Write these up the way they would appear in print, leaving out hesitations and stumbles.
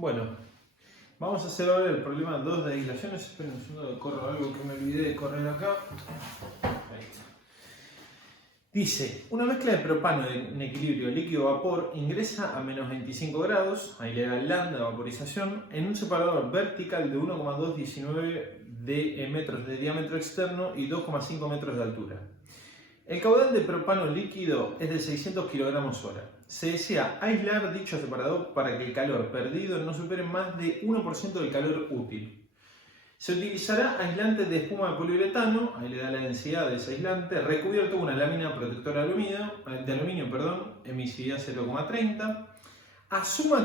Bueno, vamos a hacer ahora el problema 2 de aislaciones. Esperen un segundo que corro algo que me olvidé de correr acá. Ahí está. Dice, una mezcla de propano en equilibrio líquido-vapor ingresa a menos 25 grados, ahí le da el LAN de vaporización, en un separador vertical de 1,219 de metros de diámetro externo y 2,5 metros de altura. El caudal de propano líquido es de 600 kg/h. Se desea aislar dicho separador para que el calor perdido no supere más de 1% del calor útil. Se utilizará aislante de espuma de poliuretano, ahí le da la densidad de ese aislante, recubierto con una lámina protectora de aluminio, emisividad 0,30. Asuma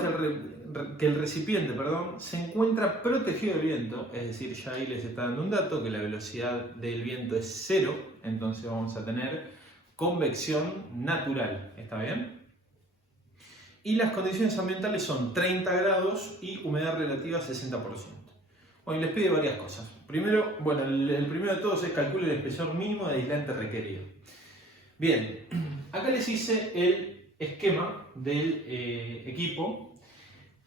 que el recipiente se encuentra protegido del viento, es decir, ya ahí les está dando un dato, que la velocidad del viento es 0, entonces vamos a tener convección natural, ¿está bien? Y las condiciones ambientales son 30 grados y humedad relativa 60%. Bueno, y les pide varias cosas. Primero, bueno, el primero de todos es calcular el espesor mínimo de aislante requerido. Bien, acá les hice el esquema del equipo.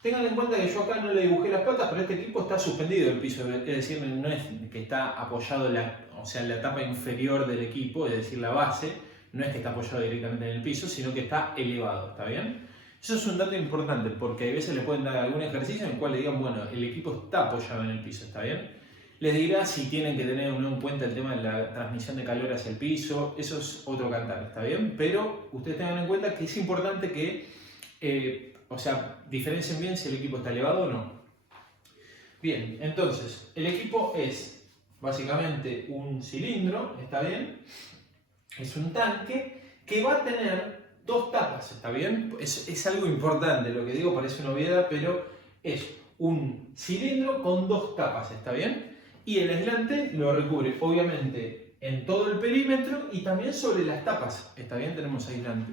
Tengan en cuenta que yo acá no le dibujé las patas, pero este equipo está suspendido del piso, es decir, no es que está apoyado la tapa inferior del equipo, es decir, la base, no es que está apoyado directamente en el piso, sino que está elevado, ¿está bien? Eso es un dato importante porque a veces les pueden dar algún ejercicio en el cual le digan, bueno, el equipo está apoyado en el piso, ¿está bien? Les dirá si tienen que tener o no en cuenta el tema de la transmisión de calor hacia el piso, eso es otro cantar, ¿está bien? Pero ustedes tengan en cuenta que es importante que, diferencien bien si el equipo está elevado o no. Bien, entonces, el equipo es básicamente un cilindro, ¿está bien? Es un tanque que va a tener dos tapas, ¿está bien? Es algo importante, lo que digo parece una obviedad, pero es un cilindro con dos tapas, ¿está bien? Y el aislante lo recubre, obviamente, en todo el perímetro y también sobre las tapas, ¿está bien? Tenemos aislante.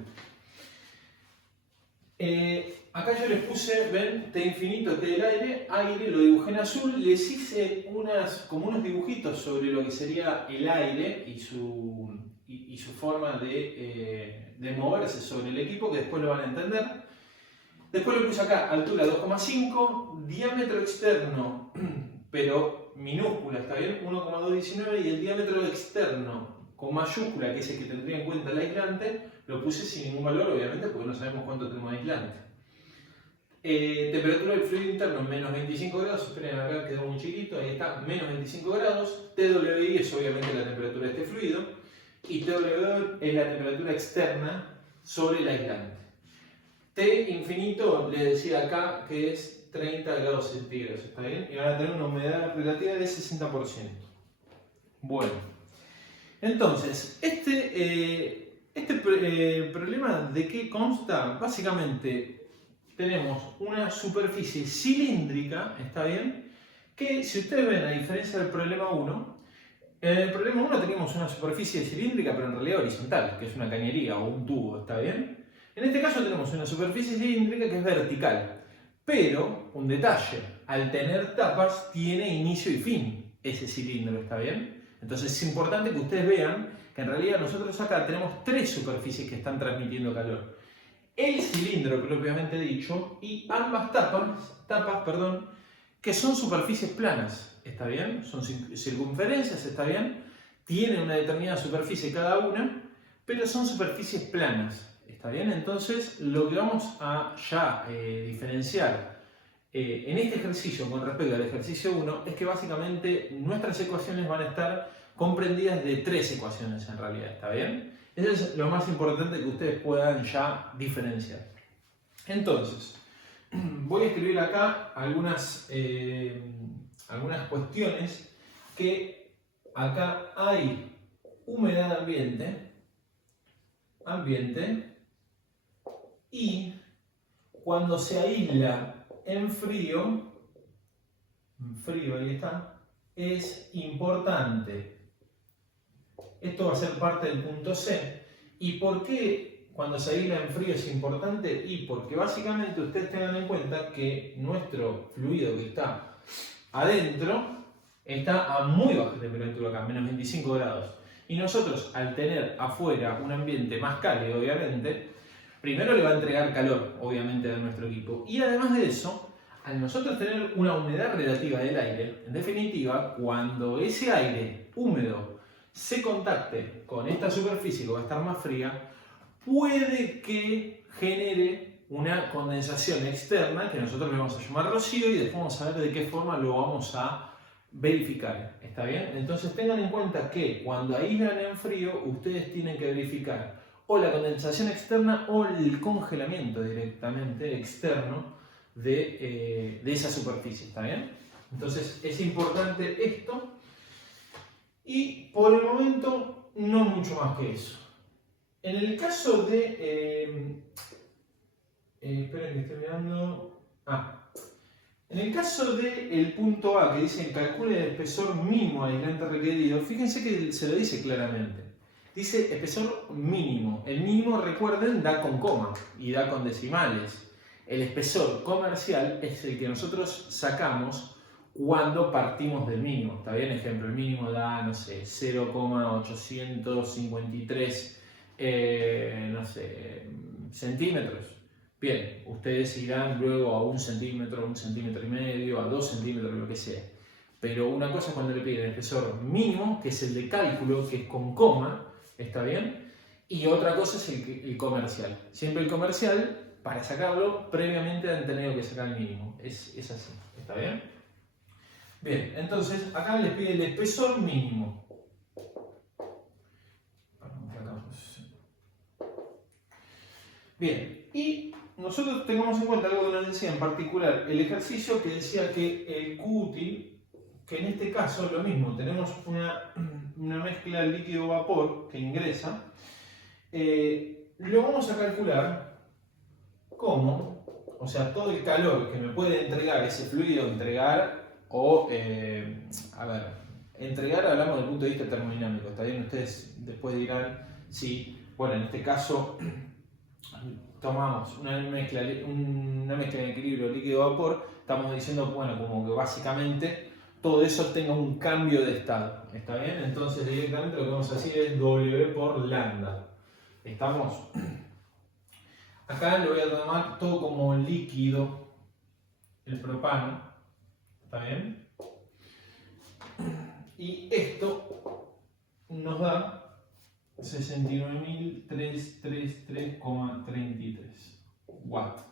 Acá yo les puse, ven, T infinito, T del aire, lo dibujé en azul, les hice como unos dibujitos sobre lo que sería el aire y su forma de moverse sobre el equipo, que después lo van a entender. Después le puse acá altura 2,5, diámetro externo, pero minúscula, ¿está bien? 1,219 y el diámetro externo con mayúscula, que es el que tendría en cuenta el aislante, lo puse sin ningún valor, obviamente, porque no sabemos cuánto tenemos de aislante. Temperatura del fluido interno, menos 25 grados, esperen acá, quedó muy chiquito, ahí está, menos 25 grados. TWI es obviamente la temperatura de este fluido, y TW es la temperatura externa sobre el aislante. T infinito, les decía acá que es 30 grados centígrados, ¿está bien? Y van a tener una humedad relativa de 60%. Bueno, entonces, problema de qué consta, básicamente tenemos una superficie cilíndrica, ¿está bien? Que si ustedes ven, a diferencia del problema 1, en el problema 1 teníamos una superficie cilíndrica, pero en realidad horizontal, que es una cañería o un tubo, ¿está bien? En este caso tenemos una superficie cilíndrica que es vertical, pero, un detalle, al tener tapas tiene inicio y fin ese cilindro, ¿está bien? Entonces es importante que ustedes vean que en realidad nosotros acá tenemos tres superficies que están transmitiendo calor. El cilindro propiamente dicho y ambas tapas, que son superficies planas, ¿está bien? Son circunferencias, ¿está bien? Tienen una determinada superficie cada una, pero son superficies planas, ¿está bien? Entonces lo que vamos a diferenciar en este ejercicio con respecto al ejercicio 1 es que básicamente nuestras ecuaciones van a estar comprendidas de tres ecuaciones en realidad, ¿está bien? Eso es lo más importante que ustedes puedan ya diferenciar. Entonces, voy a escribir acá algunas cuestiones que acá hay humedad ambiente y cuando se aísla en frío, ahí está, es importante. Esto va a ser parte del punto C. ¿Y por qué cuando se aísla en frío es importante? Y porque básicamente ustedes tengan en cuenta que nuestro fluido que está adentro está a muy baja temperatura acá, menos 25 grados. Y nosotros, al tener afuera un ambiente más cálido, obviamente, primero le va a entregar calor, obviamente, a nuestro equipo. Y además de eso, al nosotros tener una humedad relativa del aire, en definitiva, cuando ese aire húmedo se contacte con esta superficie que va a estar más fría, puede que genere una condensación externa que nosotros le vamos a llamar rocío y después vamos a ver de qué forma lo vamos a verificar. ¿Está bien? Entonces tengan en cuenta que cuando aíslan en frío, ustedes tienen que verificar o la condensación externa o el congelamiento directamente externo de esa superficie. ¿Está bien? Entonces es importante esto y por el momento no mucho más que eso. En el caso de... esperen que estoy mirando... En el caso del punto A, que dice calcule el espesor mínimo aislante requerido, fíjense que se lo dice claramente. Dice espesor mínimo. El mínimo, recuerden, da con coma y da con decimales. El espesor comercial es el que nosotros sacamos cuando partimos del mínimo. ¿Está bien? Ejemplo, el mínimo da, no sé, 0,853 no sé, centímetros. Bien, ustedes irán luego a 1 centímetro, 1,5 centímetros, a 2 centímetros, lo que sea. Pero una cosa es cuando le piden el espesor mínimo, que es el de cálculo, que es con coma, ¿está bien? Y otra cosa es el comercial. Siempre el comercial, para sacarlo, previamente han tenido que sacar el mínimo. Es así, ¿está bien? Bien, entonces acá les pide el espesor mínimo. Bien, y nosotros tengamos en cuenta algo que nos decía en particular el ejercicio que decía que el Q útil, que en este caso es lo mismo, tenemos una mezcla de líquido-vapor que ingresa, lo vamos a calcular como, o sea, todo el calor que me puede entregar ese fluido, entregar, hablamos del punto de vista termodinámico, ¿está bien? Ustedes después dirán, sí, bueno, en este caso tomamos una mezcla de equilibrio líquido-vapor, estamos diciendo, bueno, como que básicamente todo eso tenga un cambio de estado, ¿está bien? Entonces directamente lo que vamos a decir es W por lambda. ¿Estamos? Acá lo voy a tomar todo como líquido, el propano, ¿está bien? Y esto nos da 69.333,33 watts.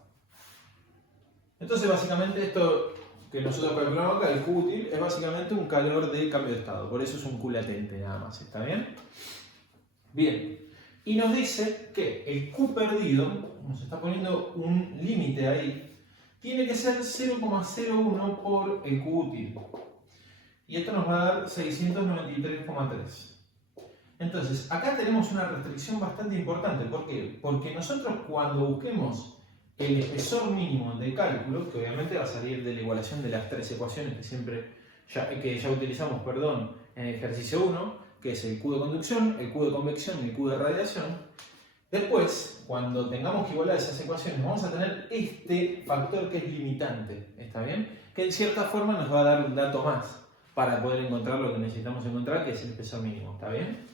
Entonces básicamente esto que nosotros calculamos acá, el Q útil, es básicamente un calor de cambio de estado. Por eso es un Q latente nada más, ¿está bien? Bien. Y nos dice que el Q perdido, nos está poniendo un límite ahí, tiene que ser 0,01 por el Q útil. Y esto nos va a dar 693,3. Entonces, acá tenemos una restricción bastante importante. ¿Por qué? Porque nosotros cuando busquemos el espesor mínimo de cálculo, que obviamente va a salir de la igualación de las tres ecuaciones que ya utilizamos en el ejercicio 1, que es el Q de conducción, el Q de convección y el Q de radiación. Después, cuando tengamos que igualar esas ecuaciones, vamos a tener este factor que es limitante, ¿está bien? Que en cierta forma nos va a dar un dato más para poder encontrar lo que necesitamos encontrar, que es el espesor mínimo, ¿está bien?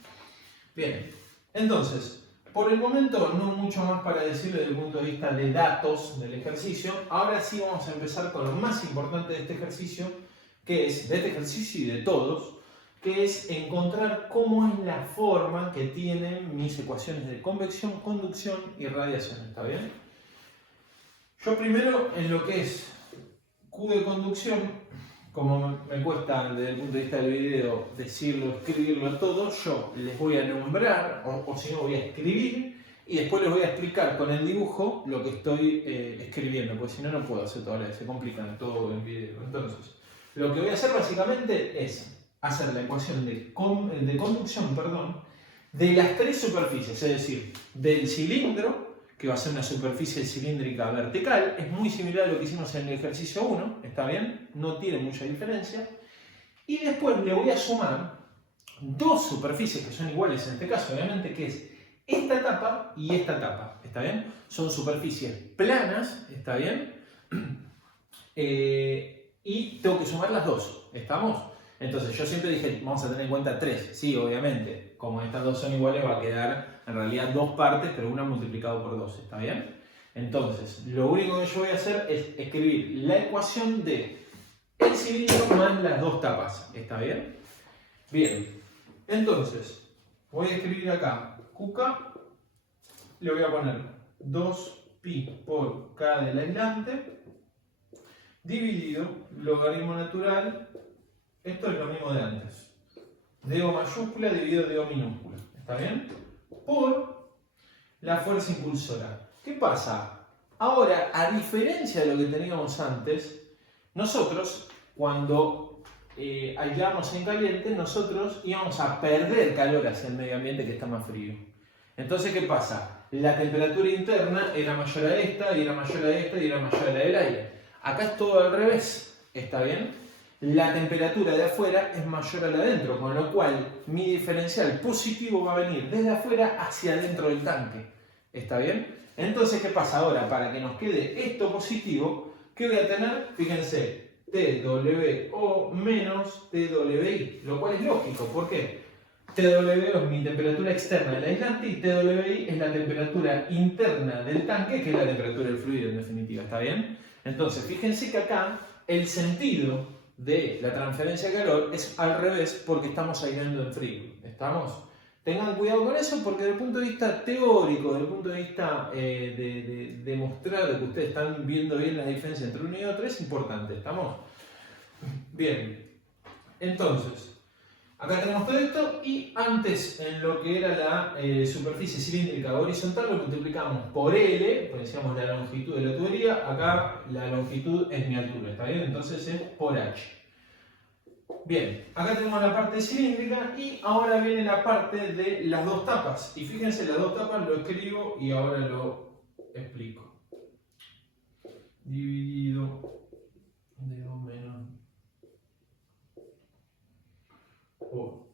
Bien, entonces, por el momento no mucho más para decirle desde el punto de vista de datos del ejercicio. Ahora sí vamos a empezar con lo más importante de este ejercicio, que es, de este ejercicio y de todos, que es encontrar cómo es la forma que tienen mis ecuaciones de convección, conducción y radiación, ¿está bien? Yo primero, en lo que es Q de conducción, como me cuesta desde el punto de vista del video decirlo, escribirlo todo, yo les voy a nombrar, o si no voy a escribir, y después les voy a explicar con el dibujo lo que estoy escribiendo, porque si no, no puedo hacer todo a la vez, se complican todo en video. Entonces, lo que voy a hacer básicamente es hacer la ecuación de conducción, de las tres superficies, es decir, del cilindro, que va a ser una superficie cilíndrica vertical, es muy similar a lo que hicimos en el ejercicio 1, ¿está bien? No tiene mucha diferencia. Y después le voy a sumar dos superficies que son iguales en este caso, obviamente, que es esta etapa y esta etapa, ¿está bien? Son superficies planas, ¿está bien? Y tengo que sumar las dos, ¿estamos? Entonces yo siempre dije, vamos a tener en cuenta 3, sí, obviamente. Como estas dos son iguales va a quedar en realidad dos partes, pero una multiplicado por 2, ¿está bien? Entonces, lo único que yo voy a hacer es escribir la ecuación de el cilindro más las dos tapas. ¿Está bien? Bien. Entonces, voy a escribir acá QK, le voy a poner 2pi por K del aislante, dividido logaritmo natural, esto es lo mismo de antes, DO mayúscula dividido DO minúscula. ¿Está bien? Por la fuerza impulsora. ¿Qué pasa? Ahora, a diferencia de lo que teníamos antes, nosotros, cuando aislamos en caliente, nosotros íbamos a perder calor hacia el medio ambiente que está más frío. Entonces, ¿qué pasa? La temperatura interna era mayor a esta, y era mayor a esta, y era mayor a la del aire. Acá es todo al revés. ¿Está bien? La temperatura de afuera es mayor a la de adentro, con lo cual mi diferencial positivo va a venir desde afuera hacia adentro del tanque. ¿Está bien? Entonces, ¿qué pasa ahora? Para que nos quede esto positivo, ¿qué voy a tener? Fíjense, TWO menos TWI, lo cual es lógico. ¿Por qué? TWO es mi temperatura externa del aislante y TWI es la temperatura interna del tanque, que es la temperatura del fluido en definitiva. ¿Está bien? Entonces, fíjense que acá el sentido de la transferencia de calor es al revés porque estamos aislando en frío. ¿Estamos? Tengan cuidado con eso porque desde el punto de vista teórico, desde el punto de vista de mostrar que ustedes están viendo bien la diferencia entre uno y otro, es importante. ¿Estamos? Bien. Entonces, acá tenemos todo esto y antes en lo que era la superficie cilíndrica horizontal lo multiplicamos por L, pues decíamos la longitud de la tubería, acá la longitud es mi altura, ¿está bien? Entonces es por H. Bien, acá tenemos la parte cilíndrica y ahora viene la parte de las dos tapas. Y fíjense, las dos tapas lo escribo y ahora lo explico. Dividido de 2 menos por...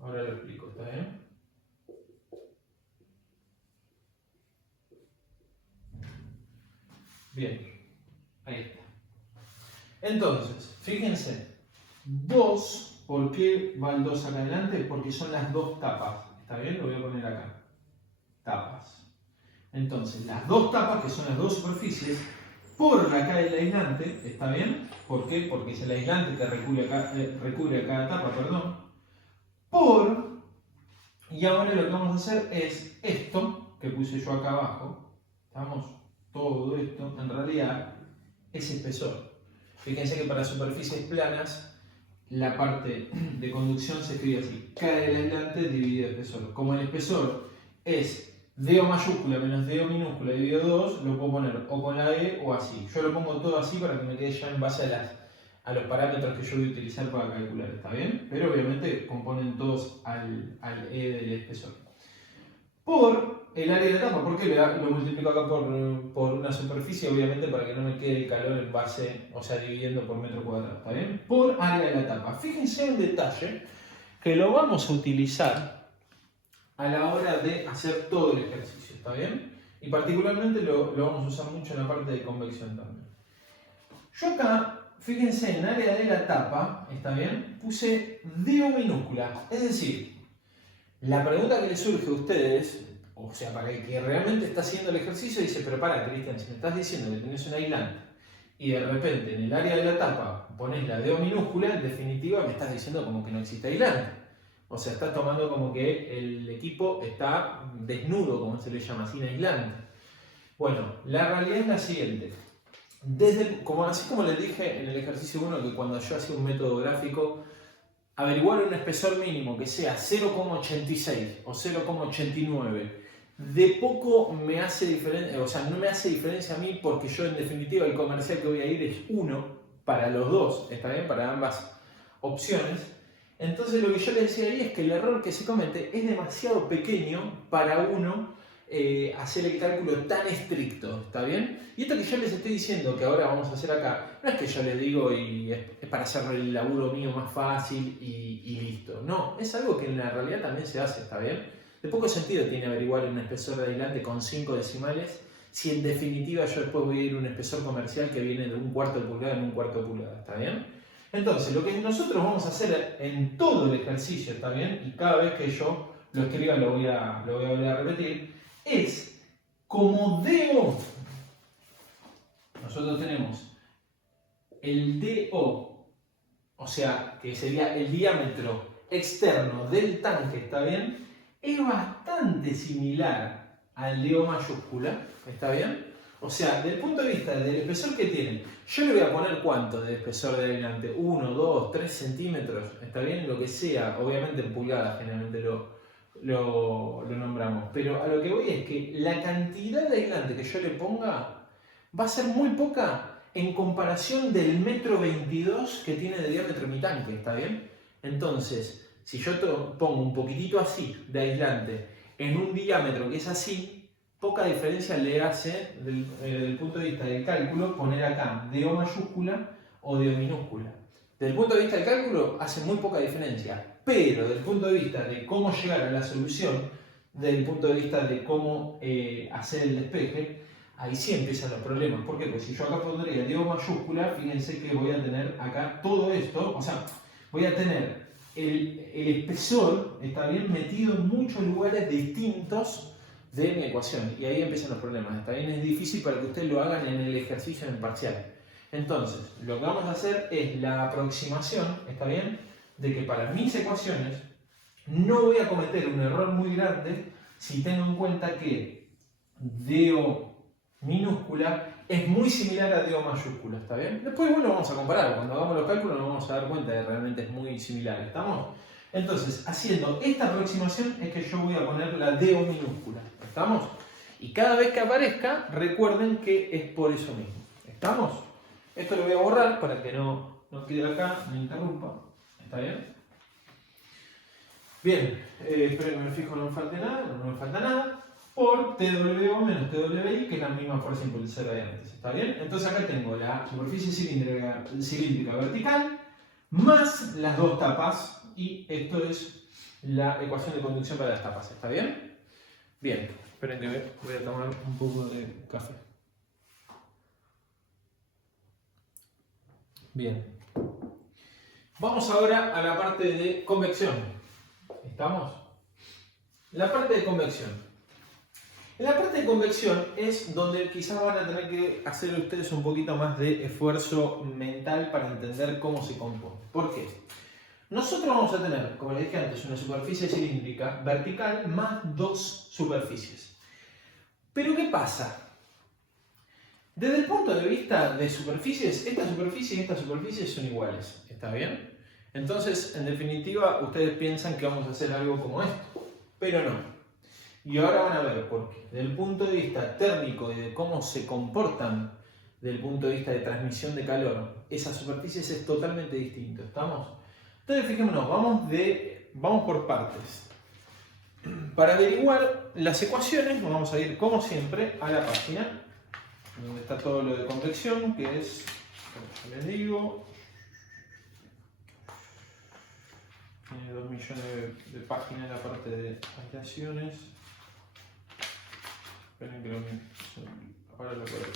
Ahora lo explico, ¿está bien? Bien, ahí está. Entonces, fíjense, 2, ¿por qué va el 2 acá adelante? Porque son las dos tapas, ¿está bien? Lo voy a poner acá, tapas. Entonces, las dos tapas, que son las dos superficies, por acá el aislante, ¿está bien? ¿Por qué? Porque es el aislante que recubre a cada tapa, perdón. Por, y ahora lo que vamos a hacer es esto, que puse yo acá abajo, ¿estamos? Todo esto, en realidad, es espesor. Fíjense que para superficies planas, la parte de conducción se escribe así, K del aislante dividido espesor. Como el espesor es DO mayúscula menos DO minúscula dividido 2, lo puedo poner o con la E o así. Yo lo pongo todo así para que me quede ya en base a los parámetros que yo voy a utilizar para calcular, ¿está bien? Pero obviamente componen todos al E del espesor. Por el área de la tapa, ¿por qué lo multiplico acá por una superficie? Obviamente para que no me quede el calor en base, o sea, dividiendo por metro cuadrado, ¿está bien? Por área de la tapa. Fíjense un detalle que lo vamos a utilizar a la hora de hacer todo el ejercicio, ¿está bien? Y particularmente lo vamos a usar mucho en la parte de convección también. Yo acá, fíjense, en área de la tapa, ¿está bien? Puse DO minúscula, es decir, la pregunta que les surge a ustedes, o sea, para el que realmente está haciendo el ejercicio, dice, pero para, Cristian, si me estás diciendo que tenés un aislante y de repente en el área de la tapa pones la DO minúscula, en definitiva me estás diciendo como que no existe aislante. O sea, estás tomando como que el equipo está desnudo, como se le llama, sin aislante. Bueno, la realidad es la siguiente. Así como les dije en el ejercicio 1, que cuando yo hacía un método gráfico, averiguar un espesor mínimo que sea 0,86 o 0,89, de poco me hace diferencia, o sea, no me hace diferencia a mí porque yo en definitiva el comercial que voy a ir es 1 para los dos, ¿está bien? Para ambas opciones. Entonces lo que yo les decía ahí es que el error que se comete es demasiado pequeño para uno hacer el cálculo tan estricto, ¿está bien? Y esto que yo les estoy diciendo que ahora vamos a hacer acá, no es que yo les digo y es para hacer el laburo mío más fácil y listo. No, es algo que en la realidad también se hace, ¿está bien? De poco sentido tiene averiguar un espesor de aislante con 5 decimales si en definitiva yo después voy a ir a un espesor comercial que viene de 1/4 de pulgada en 1/4 de pulgada, ¿está bien? Entonces, lo que nosotros vamos a hacer en todo el ejercicio, ¿está bien? Y cada vez que yo lo escriba, lo voy a volver a repetir, es como DO. Nosotros tenemos el DO, o sea, que sería el diámetro externo del tanque, ¿está bien? Es bastante similar al DO mayúscula, ¿está bien? O sea, desde el punto de vista del espesor que tienen, yo le voy a poner cuánto de espesor de aislante, 1, 2, 3 centímetros, ¿está bien? Lo que sea, obviamente en pulgadas generalmente lo nombramos, pero a lo que voy es que la cantidad de aislante que yo le ponga va a ser muy poca en comparación del 1,22 m que tiene de diámetro mi tanque, ¿está bien? Entonces, si yo pongo un poquitito así de aislante en un diámetro que es así, poca diferencia le hace, desde el punto de vista del cálculo, poner acá DO mayúscula o DO minúscula. Desde el punto de vista del cálculo hace muy poca diferencia, pero desde el punto de vista de cómo llegar a la solución, desde el punto de vista de cómo hacer el despeje, ahí sí empiezan los problemas. ¿Por qué? Porque si yo acá pondría DO mayúscula, fíjense que voy a tener acá todo esto, o sea, voy a tener el espesor, está bien, metido en muchos lugares distintos de mi ecuación, y ahí empiezan los problemas. Está bien, es difícil para que ustedes lo hagan en el ejercicio en el parcial. Entonces, lo que vamos a hacer es la aproximación, está bien, de que para mis ecuaciones no voy a cometer un error muy grande si tengo en cuenta que DO minúscula es muy similar a DO mayúscula, ¿está bien? Después bueno, vamos a comparar, cuando hagamos los cálculos nos vamos a dar cuenta de que realmente es muy similar, ¿estamos? Entonces, haciendo esta aproximación es que yo voy a poner la DO minúscula, ¿estamos? Y cada vez que aparezca, recuerden que es por eso mismo, ¿estamos? Esto lo voy a borrar para que no quede acá, no interrumpa, ¿está bien? Bien, espero que me fijo, no me falte nada, no me falta nada, por TWO menos TWI, que es la misma fuerza impulsora de antes, ¿está bien? Entonces acá tengo la superficie cilíndrica vertical, más las dos tapas, y esto es la ecuación de conducción para las tapas, ¿está bien? Bien, esperen que voy a tomar un poco de café. Bien. Vamos ahora a la parte de convección. ¿Estamos? La parte de convección. En la parte de convección es donde quizás van a tener que hacer ustedes un poquito más de esfuerzo mental para entender cómo se compone. ¿Por qué? Nosotros vamos a tener, como les dije antes, una superficie cilíndrica vertical más dos superficies. Pero ¿qué pasa? Desde el punto de vista de superficies, esta superficie y esta superficie son iguales. ¿Está bien? Entonces, en definitiva, ustedes piensan que vamos a hacer algo como esto, pero no. Y ahora van a ver por qué. Desde el punto de vista térmico y de cómo se comportan desde el punto de vista de transmisión de calor, esas superficies es totalmente distinto. ¿Estamos? Entonces, fijémonos, vamos por partes. Para averiguar las ecuaciones, nos vamos a ir, como siempre, a la página donde está todo lo de convección, que es, como les digo, tiene 2 millones de páginas en la parte de aislaciones. Esperen que ahora lo puedo.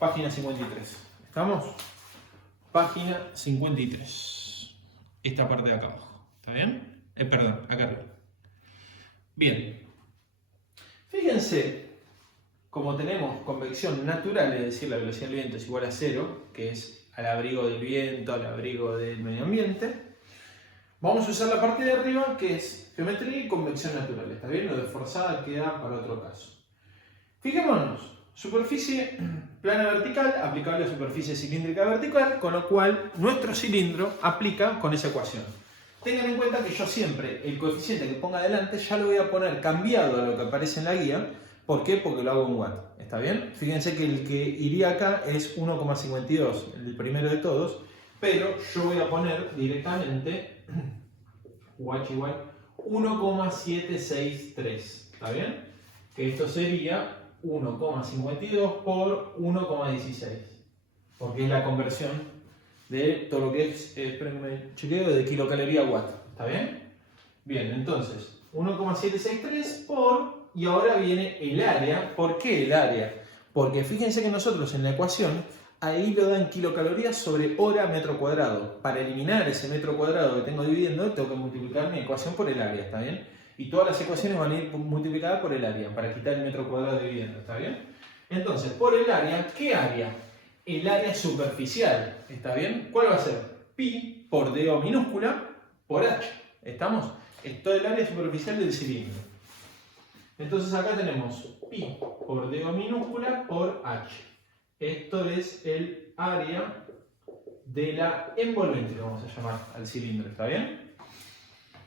Página 53. ¿Estamos? Página 53. Esta parte de acá abajo. ¿Está bien? Perdón, acá arriba. Bien. Fíjense, como tenemos convección natural, es decir, la velocidad del viento es igual a 0, que es al abrigo del viento, al abrigo del medio ambiente, vamos a usar la parte de arriba, que es geometría y convección natural. ¿Está bien? Lo de forzada queda para otro caso. Fijémonos. Superficie plana vertical aplicable a superficie cilíndrica vertical, con lo cual nuestro cilindro aplica con esa ecuación. Tengan en cuenta que yo siempre el coeficiente que ponga adelante ya lo voy a poner cambiado a lo que aparece en la guía. ¿Por qué? Porque lo hago en watt. ¿Está bien? Fíjense que el que iría acá es 1,52, el primero de todos, pero yo voy a poner directamente watch igual 1,763. ¿Está bien? Que esto sería 1,52 por 1,16, porque es la conversión de todo lo que es, espérenme, chequeo, de kilocaloría a watt. ¿Está bien? Bien, entonces 1,763 por, y ahora viene el área. ¿Por qué el área? Porque fíjense que nosotros en la ecuación ahí lo da en kilocalorías sobre hora metro cuadrado. Para eliminar ese metro cuadrado que tengo dividiendo, tengo que multiplicar mi ecuación por el área, ¿está bien? Y todas las ecuaciones van a ir multiplicadas por el área, para quitar el metro cuadrado dividiendo, ¿está bien? Entonces, por el área, ¿qué área? El área superficial, ¿está bien? ¿Cuál va a ser? Pi por d minúscula por h, ¿estamos? Es todo el área superficial del cilindro. Entonces acá tenemos pi por d minúscula por h. Esto es el área de la envolvente, lo vamos a llamar al cilindro, ¿está bien?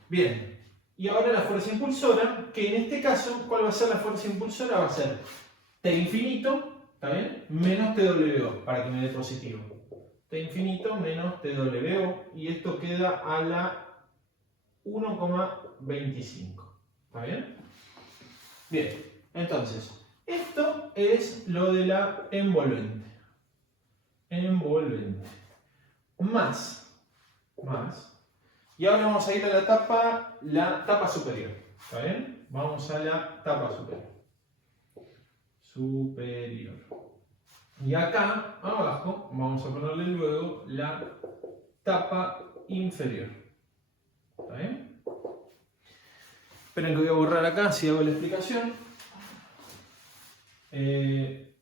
Bien, y ahora la fuerza impulsora, que en este caso, ¿cuál va a ser la fuerza impulsora? Va a ser T infinito, ¿está bien? Menos TWO, para que me dé positivo. T infinito menos TWO, y esto queda a la 1,25, ¿está bien? Bien, entonces, esto es lo de la envolvente. Envolvente. Más. Y ahora vamos a ir a la tapa superior. ¿Está bien? Vamos a la tapa superior. Y acá, abajo, vamos a ponerle luego la tapa inferior. ¿Está bien? Esperen que voy a borrar acá si hago la explicación.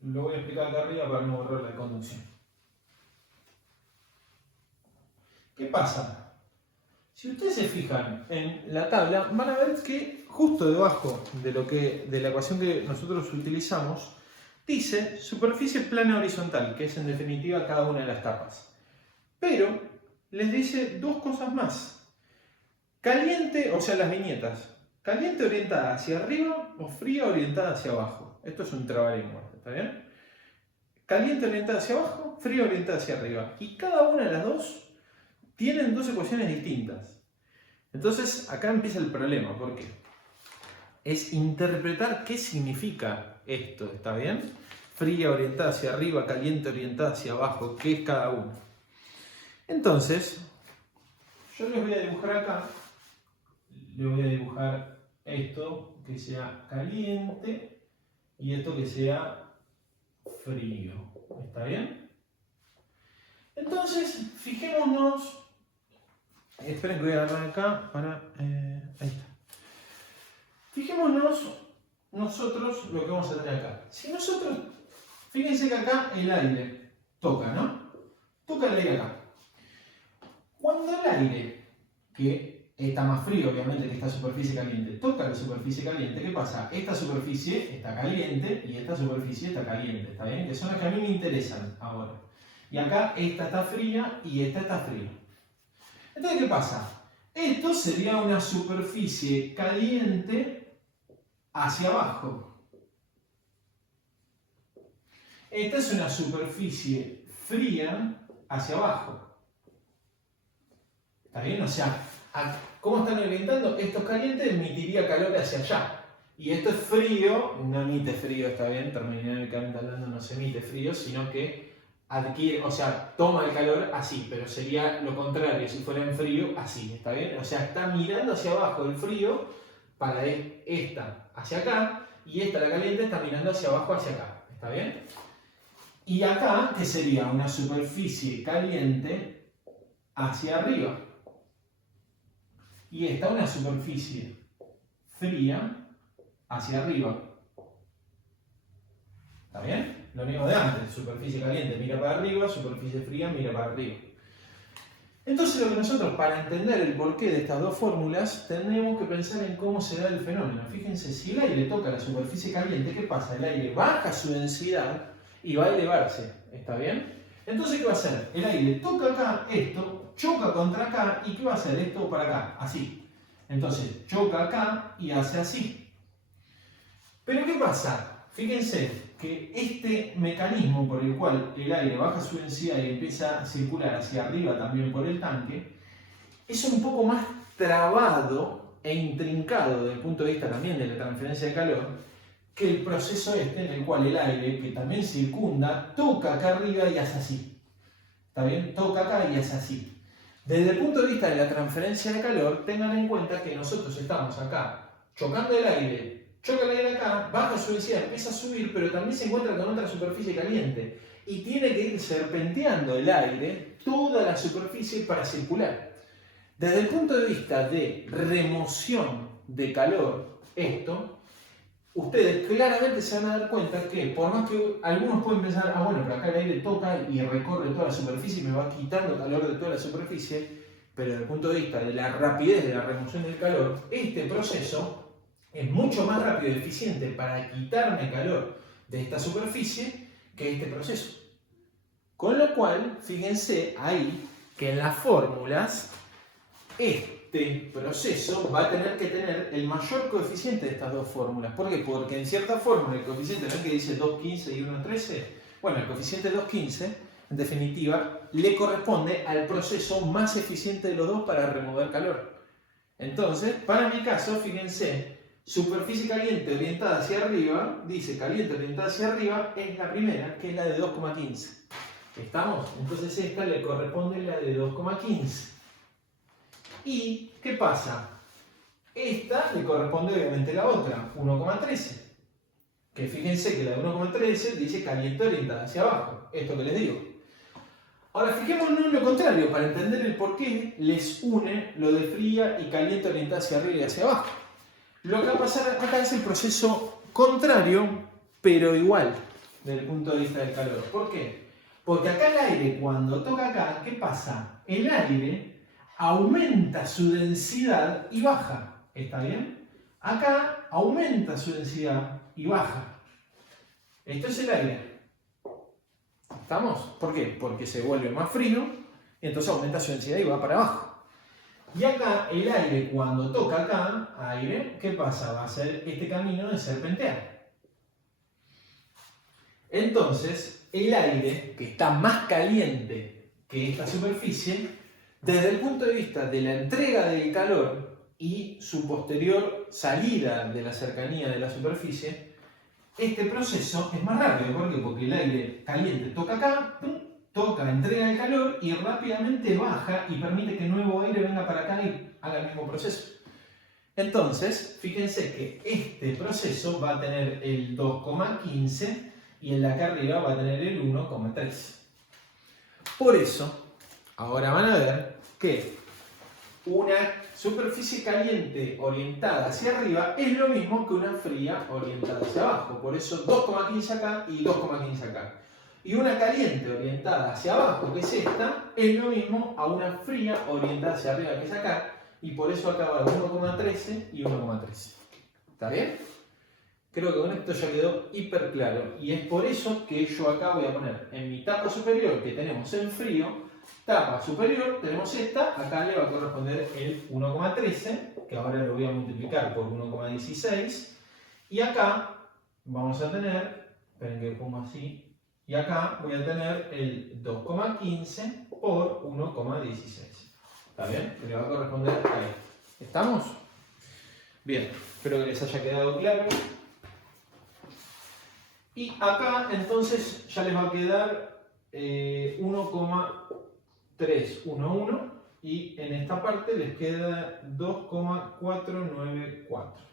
Lo voy a explicar acá arriba para no borrar la conducción. ¿Qué pasa? Si ustedes se fijan en la tabla, van a ver que justo debajo de la ecuación que nosotros utilizamos, dice superficie plana horizontal, que es en definitiva cada una de las tapas. Pero les dice dos cosas más. Caliente, o sea, las viñetas. Caliente orientada hacia arriba o fría orientada hacia abajo. Esto es un trabalengua, ¿está bien? Caliente orientada hacia abajo, fría orientada hacia arriba. Y cada una de las dos tienen dos ecuaciones distintas. Entonces, acá empieza el problema. ¿Por qué? Es interpretar qué significa esto, ¿está bien? Fría orientada hacia arriba, caliente orientada hacia abajo, ¿qué es cada uno? Entonces, yo les voy a dibujar acá, les voy a dibujar esto que sea caliente y esto que sea frío, ¿está bien? Entonces, fijémonos. Esperen que voy a agarrar acá para... ahí está. Fijémonos nosotros lo que vamos a tener acá. Si nosotros... Fíjense que acá el aire toca, ¿no? Toca el aire acá. Cuando el aire, que está más frío obviamente que esta superficie caliente, toca la superficie caliente, ¿qué pasa? Esta superficie está caliente y esta superficie está caliente, ¿está bien? Que son las que a mí me interesan ahora. Y acá esta está fría y esta está fría. Entonces, ¿qué pasa? Esto sería una superficie caliente hacia abajo. Esta es una superficie fría hacia abajo. ¿Está bien? O sea, ¿cómo están orientando? Esto es caliente, emitiría calor hacia allá. Y esto es frío, no emite frío, está bien, termodinámicamente hablando no se emite frío, sino que adquiere, o sea, toma el calor así, pero sería lo contrario, si fuera en frío, así, ¿está bien? O sea, está mirando hacia abajo el frío para esta hacia acá, y esta, la caliente, está mirando hacia abajo hacia acá, ¿está bien? Y acá, que sería una superficie caliente hacia arriba. Y esta una superficie fría hacia arriba. ¿Está bien? Lo mismo de antes, superficie caliente mira para arriba, superficie fría mira para arriba. Entonces lo que nosotros, para entender el porqué de estas dos fórmulas, tendríamos que pensar en cómo se da el fenómeno. Fíjense, si el aire toca la superficie caliente, ¿qué pasa? El aire baja su densidad y va a elevarse, ¿está bien? Entonces, ¿qué va a hacer? El aire toca acá, esto, choca contra acá, ¿y qué va a hacer? Esto para acá, así. Entonces, choca acá y hace así. Pero ¿qué pasa? Fíjense que este mecanismo por el cual el aire baja su densidad y empieza a circular hacia arriba también por el tanque, es un poco más trabado e intrincado desde el punto de vista también de la transferencia de calor, que el proceso este en el cual el aire, que también circunda, toca acá arriba y hace así. ¿Está bien? Toca acá y hace así. Desde el punto de vista de la transferencia de calor, tengan en cuenta que nosotros estamos acá chocando el aire, choca el aire acá, baja su densidad, empieza a subir, pero también se encuentra con otra superficie caliente. y tiene que ir serpenteando el aire toda la superficie para circular. Desde el punto de vista de remoción de calor, ustedes claramente se van a dar cuenta que por más que algunos pueden pensar, ah bueno, pero acá el aire toca y recorre toda la superficie y me va quitando calor de toda la superficie, pero desde el punto de vista de la rapidez de la remoción del calor, este proceso es mucho más rápido y eficiente para quitarme calor de esta superficie que este proceso. Con lo cual, fíjense ahí que en las fórmulas este proceso va a tener que tener el mayor coeficiente de estas dos fórmulas. ¿Por qué? Porque en cierta fórmula el coeficiente, ¿no?, que dice 2,15 y 1,13, bueno, el coeficiente 2,15 en definitiva le corresponde al proceso más eficiente de los dos para remover calor. Entonces, para mi caso, fíjense, superficie caliente orientada hacia arriba, dice caliente orientada hacia arriba, es la primera, que es la de 2,15. ¿Estamos? Entonces esta le corresponde la de 2,15. ¿Y qué pasa? Esta le corresponde obviamente la otra, 1,13. Que fíjense que la de 1,13 dice caliente orientada hacia abajo. Esto que les digo. Ahora fijémonos en lo contrario, para entender el por qué les une lo de fría y caliente orientada hacia arriba y hacia abajo. Lo que va a pasar acá es el proceso contrario, pero igual, desde el punto de vista del calor. ¿Por qué? Porque acá el aire, cuando toca acá, ¿qué pasa? El aire aumenta su densidad y baja. ¿Está bien? Acá aumenta su densidad y baja. Esto es el aire. ¿Estamos? ¿Por qué? Porque se vuelve más frío y entonces aumenta su densidad y va para abajo. Y acá el aire, cuando toca acá, aire, ¿qué pasa? Va a hacer este camino de serpentear. Entonces, el aire, que está más caliente que esta superficie, desde el punto de vista de la entrega del calor y su posterior salida de la cercanía de la superficie, este proceso es más rápido. ¿Por qué? Porque el aire caliente toca acá, toca, entrega el calor y rápidamente baja y permite que nuevo aire venga para acá y haga el mismo proceso. Entonces, fíjense que este proceso va a tener el 2,15 y el de acá arriba va a tener el 1,3. Por eso, ahora van a ver que una superficie caliente orientada hacia arriba es lo mismo que una fría orientada hacia abajo. Por eso 2,15 acá y 2,15 acá. Y una caliente orientada hacia abajo, que es esta, es lo mismo a una fría orientada hacia arriba, que es acá. Y por eso acá va 1,13 y 1,13. ¿Está bien? Creo que con esto ya quedó hiper claro. Y es por eso que yo acá voy a poner en mi tapa superior, que tenemos en frío, tapa superior, tenemos esta, acá le va a corresponder el 1,13, que ahora lo voy a multiplicar por 1,16. Y acá vamos a tener, esperen que pongo así, y acá voy a tener el 2,15 por 1,16. ¿Está bien? Que le va a corresponder ahí. ¿Estamos? Bien, espero que les haya quedado claro. Y acá entonces ya les va a quedar 1,311 y en esta parte les queda 2,494.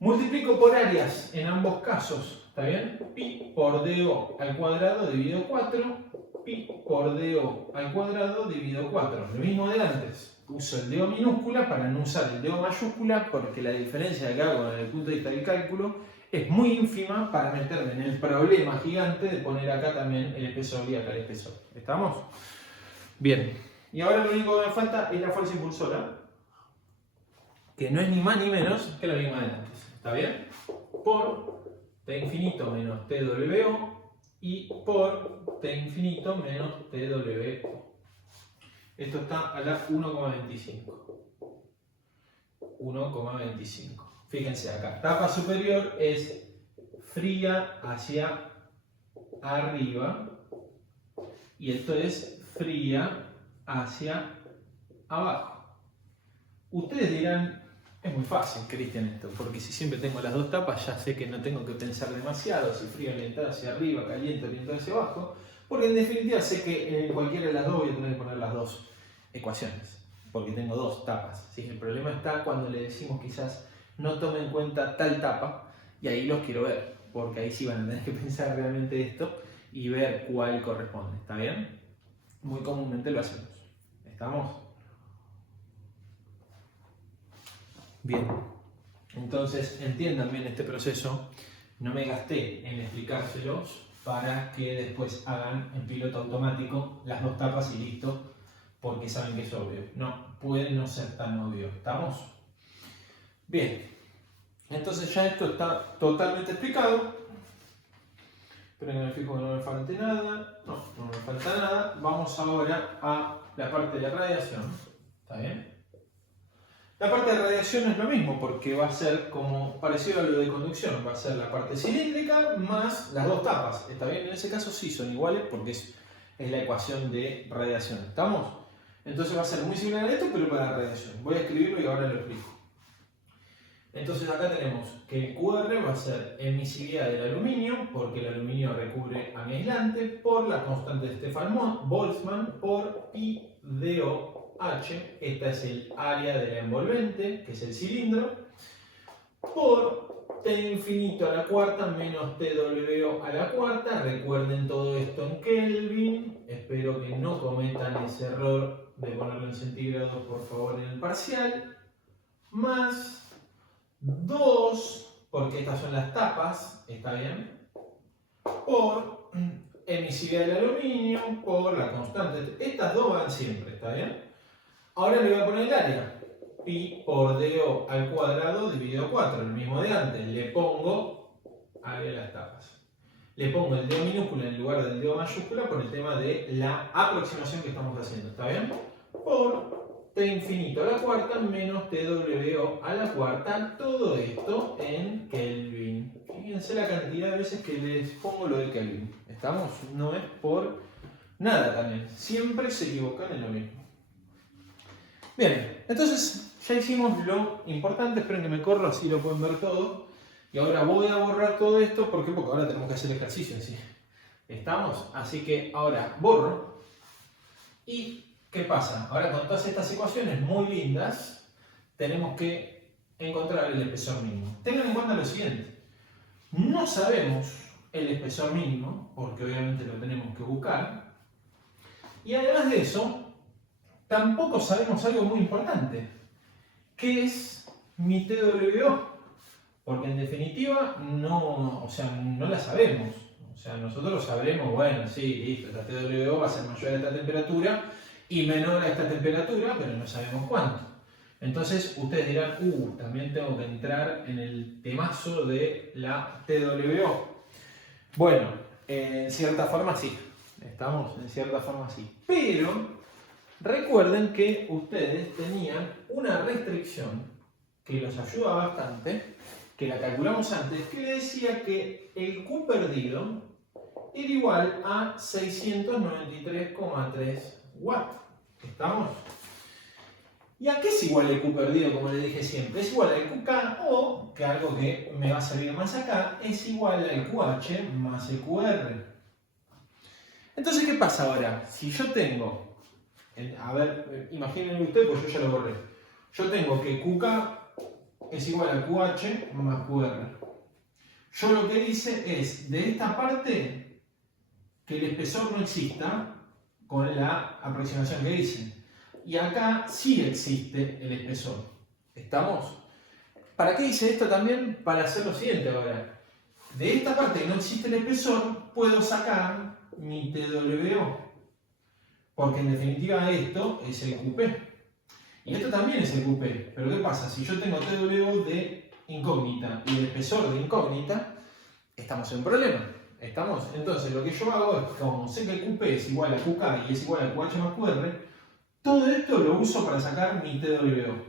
Multiplico por áreas en ambos casos, ¿está bien? Pi por DO al cuadrado dividido 4, pi por DO al cuadrado dividido 4. Lo mismo de antes. Uso el DO minúscula para no usar el DO mayúscula porque la diferencia que hago desde el punto de vista del cálculo es muy ínfima para meterme en el problema gigante de poner acá también el espesor y acá el espesor. ¿Estamos? Bien. Y ahora lo único que me falta es la fuerza impulsora, que no es ni más ni menos que la misma de antes. ¿Está bien? Por T infinito menos TWO y por T infinito menos TWO. Esto está a la 1,25. 1,25. Fíjense acá, tapa superior es fría hacia arriba y esto es fría hacia abajo. Ustedes dirán, es muy fácil, Cristian, esto, porque si siempre tengo las dos tapas ya sé que no tengo que pensar demasiado, si frío orientado hacia arriba, caliente orientado hacia abajo, porque en definitiva sé que en cualquiera de las dos voy a tener que poner las dos ecuaciones, porque tengo dos tapas. ¿Sí? El problema está cuando le decimos quizás no tome en cuenta tal tapa, y ahí los quiero ver, porque ahí sí van a tener que pensar realmente esto, y ver cuál corresponde. ¿Está bien? Muy comúnmente lo hacemos. ¿Estamos? Bien. Entonces entiendan bien este proceso. No me gasté en explicárselos para que después hagan en piloto automático las dos tapas y listo, porque saben que es obvio. No, puede no ser tan obvio. ¿Estamos? Bien. Entonces ya esto está totalmente explicado. Esperen que me fijo que no me falte nada. No me falta nada. Vamos ahora a la parte de la radiación. ¿Está bien? La parte de radiación es lo mismo porque va a ser como parecido a lo de conducción. Va a ser la parte cilíndrica más las dos tapas. ¿Está bien? En ese caso sí son iguales porque es la ecuación de radiación. ¿Estamos? Entonces va a ser muy similar a esto pero para la radiación. Voy a escribirlo y ahora lo explico. Entonces acá tenemos que el QR va a ser emisividad del aluminio, porque el aluminio recubre a mi aislante, por la constante de Stefan-Boltzmann, por pi DOH, esta es el área de la envolvente, que es el cilindro, por T infinito a la cuarta menos TWO a la cuarta. Recuerden todo esto en Kelvin, espero que no cometan ese error de ponerlo en centígrados, por favor, en el parcial, más 2, porque estas son las tapas, ¿está bien? Por emisividad del aluminio, por la constante. Estas dos van siempre, ¿está bien? Ahora le voy a poner el área. Pi por DO al cuadrado dividido 4, el mismo de antes. Le pongo área de las tapas. Le pongo el DO minúscula en lugar del DO mayúscula por el tema de la aproximación que estamos haciendo, ¿está bien? Por T infinito a la cuarta menos TWO a la cuarta, todo esto en Kelvin. Fíjense la cantidad de veces que les pongo lo de Kelvin. ¿Estamos? No es por nada también. Siempre se equivocan en lo mismo. Bien, entonces ya hicimos lo importante. Esperen que me corro, así lo pueden ver todo. Y ahora voy a borrar todo esto. ¿Por qué? Porque ahora tenemos que hacer el ejercicio en sí. ¿Estamos? Así que ahora borro. Y ¿qué pasa? Ahora con todas estas ecuaciones muy lindas, tenemos que encontrar el espesor mínimo. Tengan en cuenta lo siguiente. No sabemos el espesor mínimo, porque obviamente lo tenemos que buscar. Y además de eso, tampoco sabemos algo muy importante, que es mi TWO. Porque en definitiva no la sabemos. O sea, nosotros sabremos, bueno, sí, listo, esta TWO va a ser mayor a esta temperatura y menor a esta temperatura, pero no sabemos cuánto. Entonces ustedes dirán, también tengo que entrar en el temazo de la TWO. Bueno, en cierta forma sí, estamos en cierta forma sí. Pero recuerden que ustedes tenían una restricción que los ayuda bastante, que la calculamos antes, que le decía que el Q perdido era igual a 693,3 watts. ¿Estamos? ¿Y a qué es igual el Q perdido, como le dije siempre? Es igual al QK o, que algo que me va a salir más acá, es igual al QH más el QR. Entonces, ¿qué pasa ahora? Si yo tengo, a ver, imaginen ustedes, pues yo ya lo borré. Yo tengo que QK es igual a QH más QR. Yo lo que hice es, de esta parte, que el espesor no exista, con la aproximación que hice. Y acá sí existe el espesor. ¿Estamos? ¿Para qué hice esto también? Para hacer lo siguiente ahora. De esta parte que no existe el espesor, puedo sacar mi TWO. Porque en definitiva esto es el QP. Y esto también es el QP. Pero ¿qué pasa? Si yo tengo TWO de incógnita y el espesor de incógnita, estamos en un problema. ¿Estamos? Entonces lo que yo hago es, como sé que el QP es igual a QK y es igual a QH más QR, todo esto lo uso para sacar mi TWO.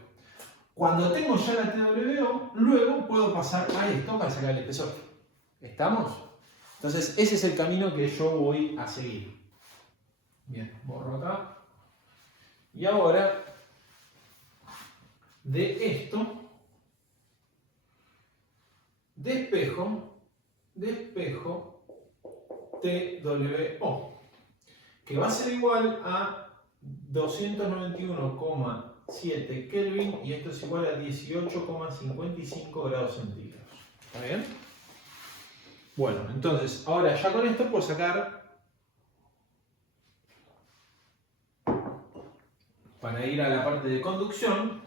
Cuando tengo ya la TWO, luego puedo pasar a esto para sacar el espesor. ¿Estamos? Entonces ese es el camino que yo voy a seguir. Bien, borro acá. Y ahora, de esto, despejo TWO, que va a ser igual a 291,7 Kelvin y esto es igual a 18,55 grados centígrados. ¿Está bien? Bueno, entonces, ahora ya con esto puedo sacar, para ir a la parte de conducción,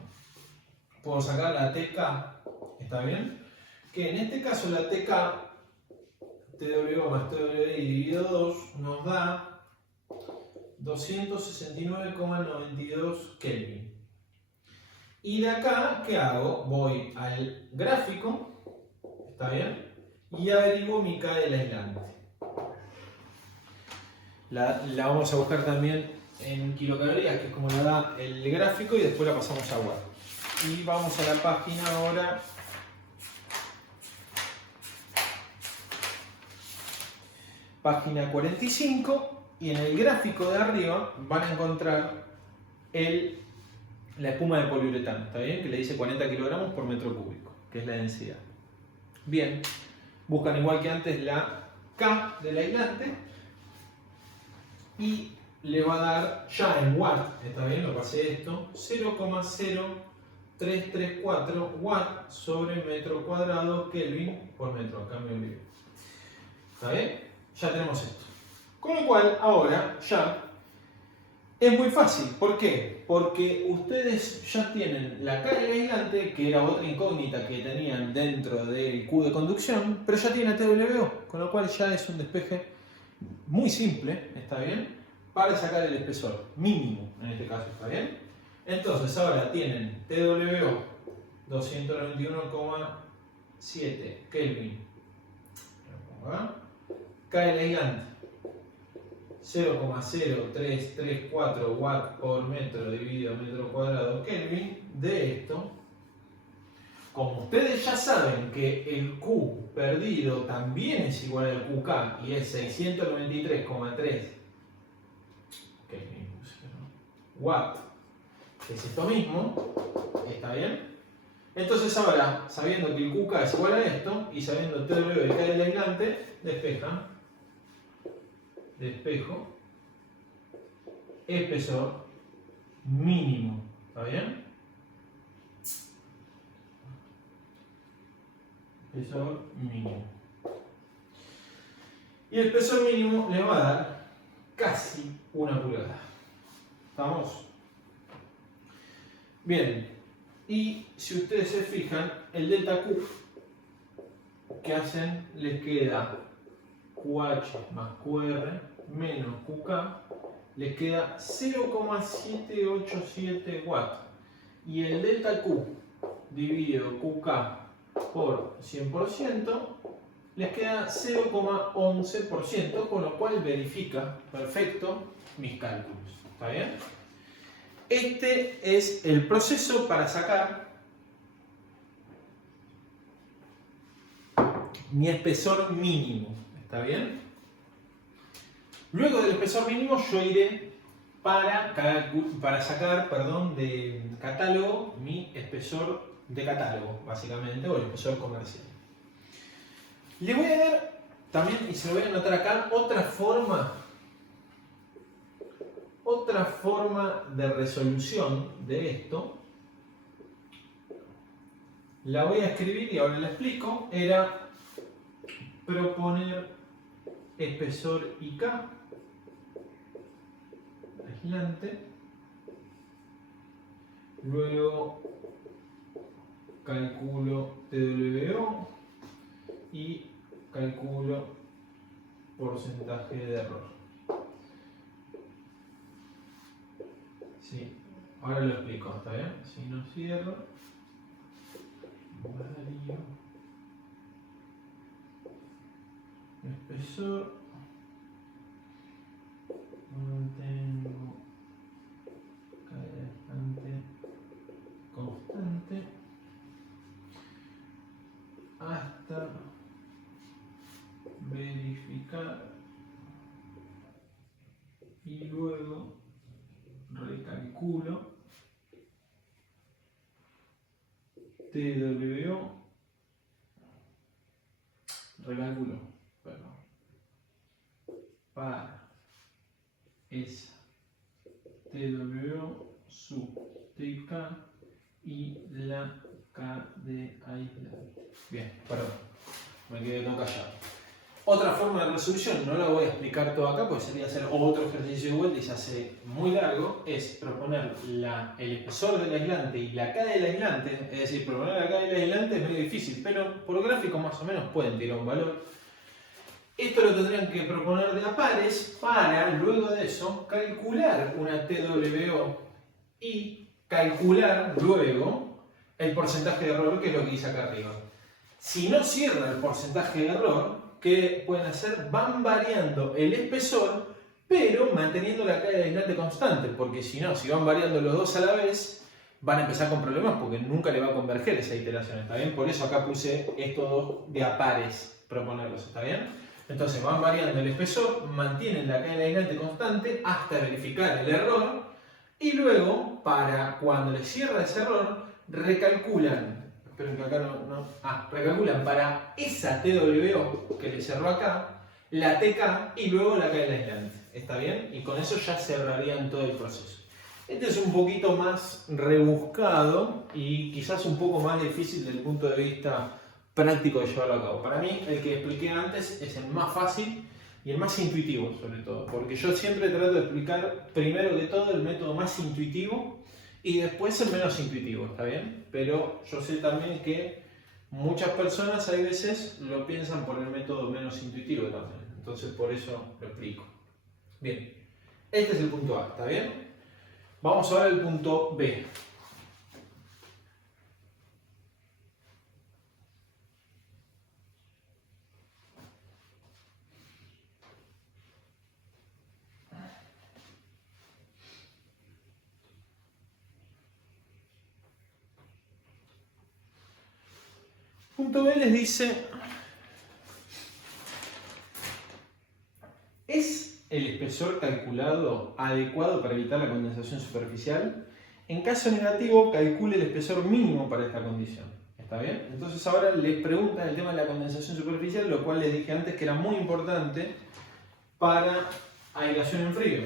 puedo sacar la TK, ¿está bien? Que en este caso la TK, TW más TWI dividido 2, nos da 269,92 Kelvin. Y de acá, ¿qué hago? Voy al gráfico, ¿está bien? Y averiguo mi K del aislante. La vamos a buscar también en kilocalorías, que es como lo da el gráfico, y después la pasamos a watt. Y vamos a la página ahora. Página 45, y en el gráfico de arriba van a encontrar la espuma de poliuretano, ¿está bien? Que le dice 40 kilogramos por metro cúbico, que es la densidad. Bien, buscan igual que antes la K del aislante y le va a dar ya en watt, ¿está bien? Lo pasé esto, 0,0334 watt sobre metro cuadrado Kelvin por metro. Acá me olvidé. ¿Está bien? Ya tenemos esto. Con lo cual, ahora ya es muy fácil. ¿Por qué? Porque ustedes ya tienen la K del aislante, que era otra incógnita que tenían dentro del Q de conducción, pero ya tienen TWO, con lo cual ya es un despeje muy simple, ¿está bien? Para sacar el espesor mínimo, en este caso, ¿está bien? Entonces ahora tienen TWO 291,7 Kelvin. K del aislante 0,0334 watt por metro dividido metro cuadrado Kelvin. De esto, como ustedes ya saben que el Q perdido también es igual al QK y es 693,3 watt, que es esto mismo, ¿está bien? Entonces ahora, sabiendo que el QK es igual a esto y sabiendo TW y K del aislante, despejo, espesor mínimo, ¿está bien? Espesor mínimo. Y el espesor mínimo le va a dar casi 1 pulgada. ¿Estamos? Bien, y si ustedes se fijan, el delta Q que hacen les queda QH más QR menos QK, les queda 0,787 watts. Y el delta Q dividido QK por 100% les queda 0,11%, con lo cual verifica perfecto mis cálculos. ¿Está bien? Este es el proceso para sacar mi espesor mínimo. ¿Está bien? Luego del espesor mínimo yo iré para sacar, de catálogo, mi espesor de catálogo, básicamente, o el espesor comercial. Le voy a dar también, y se lo voy a anotar acá, otra forma de resolución de esto. La voy a escribir y ahora la explico. Era proponer espesor IK aislante, luego calculo TWO y calculo porcentaje de error. Sí, ahora lo explico, ¿está bien? Si no cierro, varío espesor, mantengo bastante constante hasta verificar y luego recalculo TWO, para esa TWO sub TK y la K de aislante. Bien, perdón, me quedé todo callado. Otra forma de resolución, no la voy a explicar todo acá porque sería hacer otro ejercicio de vuelta y se hace muy largo, es proponer el espesor del aislante y la K del aislante, es decir, proponer la K del aislante es medio difícil, pero por gráfico más o menos pueden tirar un valor. Esto lo tendrían que proponer de a pares para, luego de eso, calcular una TWO y calcular luego el porcentaje de error, que es lo que dice acá arriba. Si no cierra el porcentaje de error, ¿qué pueden hacer? Van variando el espesor, pero manteniendo la K del aislante constante, porque si no, si van variando los dos a la vez, van a empezar con problemas porque nunca le va a converger esa iteración, ¿está bien? Por eso acá puse estos dos de a pares, proponerlos, ¿está bien? Entonces van variando el espesor, mantienen la K del aislante constante hasta verificar el error, y luego, para cuando les cierra ese error, recalculan. Esperen que acá recalculan para esa TWO que le cerró acá, la TK y luego la K del aislante. ¿Está bien? Y con eso ya cerrarían todo el proceso. Este es un poquito más rebuscado y quizás un poco más difícil desde el punto de vista práctico de llevarlo a cabo. Para mí, el que expliqué antes es el más fácil y el más intuitivo, sobre todo. Porque yo siempre trato de explicar primero que todo el método más intuitivo y después el menos intuitivo, ¿está bien? Pero yo sé también que muchas personas a veces lo piensan por el método menos intuitivo también. Entonces por eso lo explico. Bien, este es el punto A, ¿está bien? Vamos ahora al punto B. Punto B les dice, ¿es el espesor calculado adecuado para evitar la condensación superficial? En caso negativo, calcule el espesor mínimo para esta condición. ¿Está bien? Entonces ahora les preguntan el tema de la condensación superficial, lo cual les dije antes que era muy importante para aislación en frío.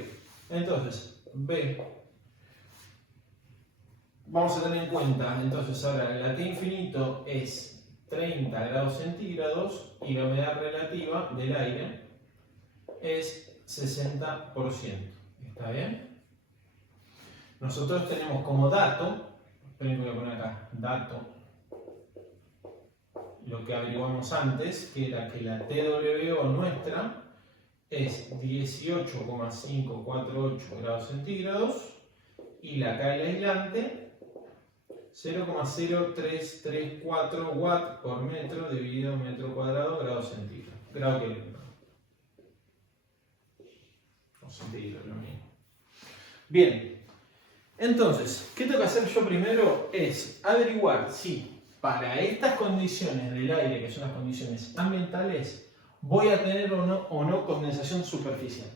Entonces, B. Vamos a tener en cuenta, entonces ahora la T infinito es 30 grados centígrados y la humedad relativa del aire es 60%. ¿Está bien? Nosotros tenemos como dato, esperen que voy a poner acá, dato, lo que averiguamos antes, que era que la TWO nuestra es 18,548 grados centígrados y la K del aislante 0,0334 watts por metro dividido metro cuadrado grados centígrados. Grado Kelvin. O centígrados, lo mismo. Bien. Entonces, ¿qué tengo que hacer yo primero? Es averiguar si para estas condiciones del aire, que son las condiciones ambientales, voy a tener o no condensación superficial.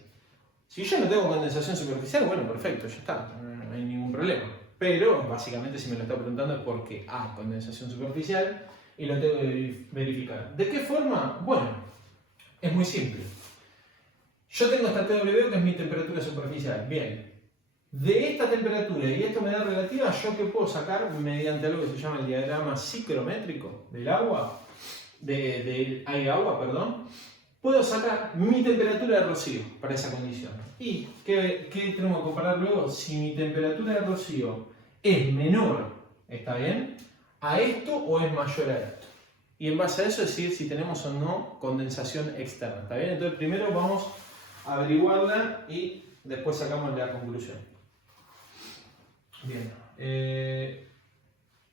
Si yo no tengo condensación superficial, bueno, perfecto, ya está, no hay ningún problema. Pero, básicamente, si me lo está preguntando es porque hay condensación superficial y lo tengo que verificar. ¿De qué forma? Bueno, es muy simple. Yo tengo esta TW que es mi temperatura superficial. Bien. De esta temperatura y esta humedad relativa, ¿yo qué puedo sacar mediante algo que se llama el diagrama psicométrico del agua? Del aire-agua, perdón. Puedo sacar mi temperatura de rocío para esa condición. ¿Y qué tenemos que comparar luego? Si mi temperatura de rocío es menor, ¿está bien?, a esto o es mayor a esto. Y en base a eso decir si tenemos o no condensación externa, ¿está bien? Entonces primero vamos a averiguarla y después sacamos la conclusión. Bien.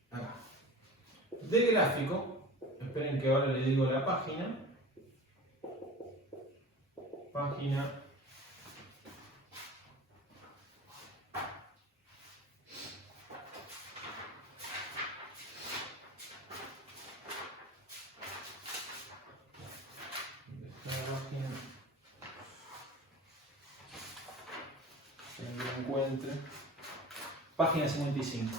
Acá. De gráfico, esperen que ahora les digo la página. Página que lo encuentre. Página 55.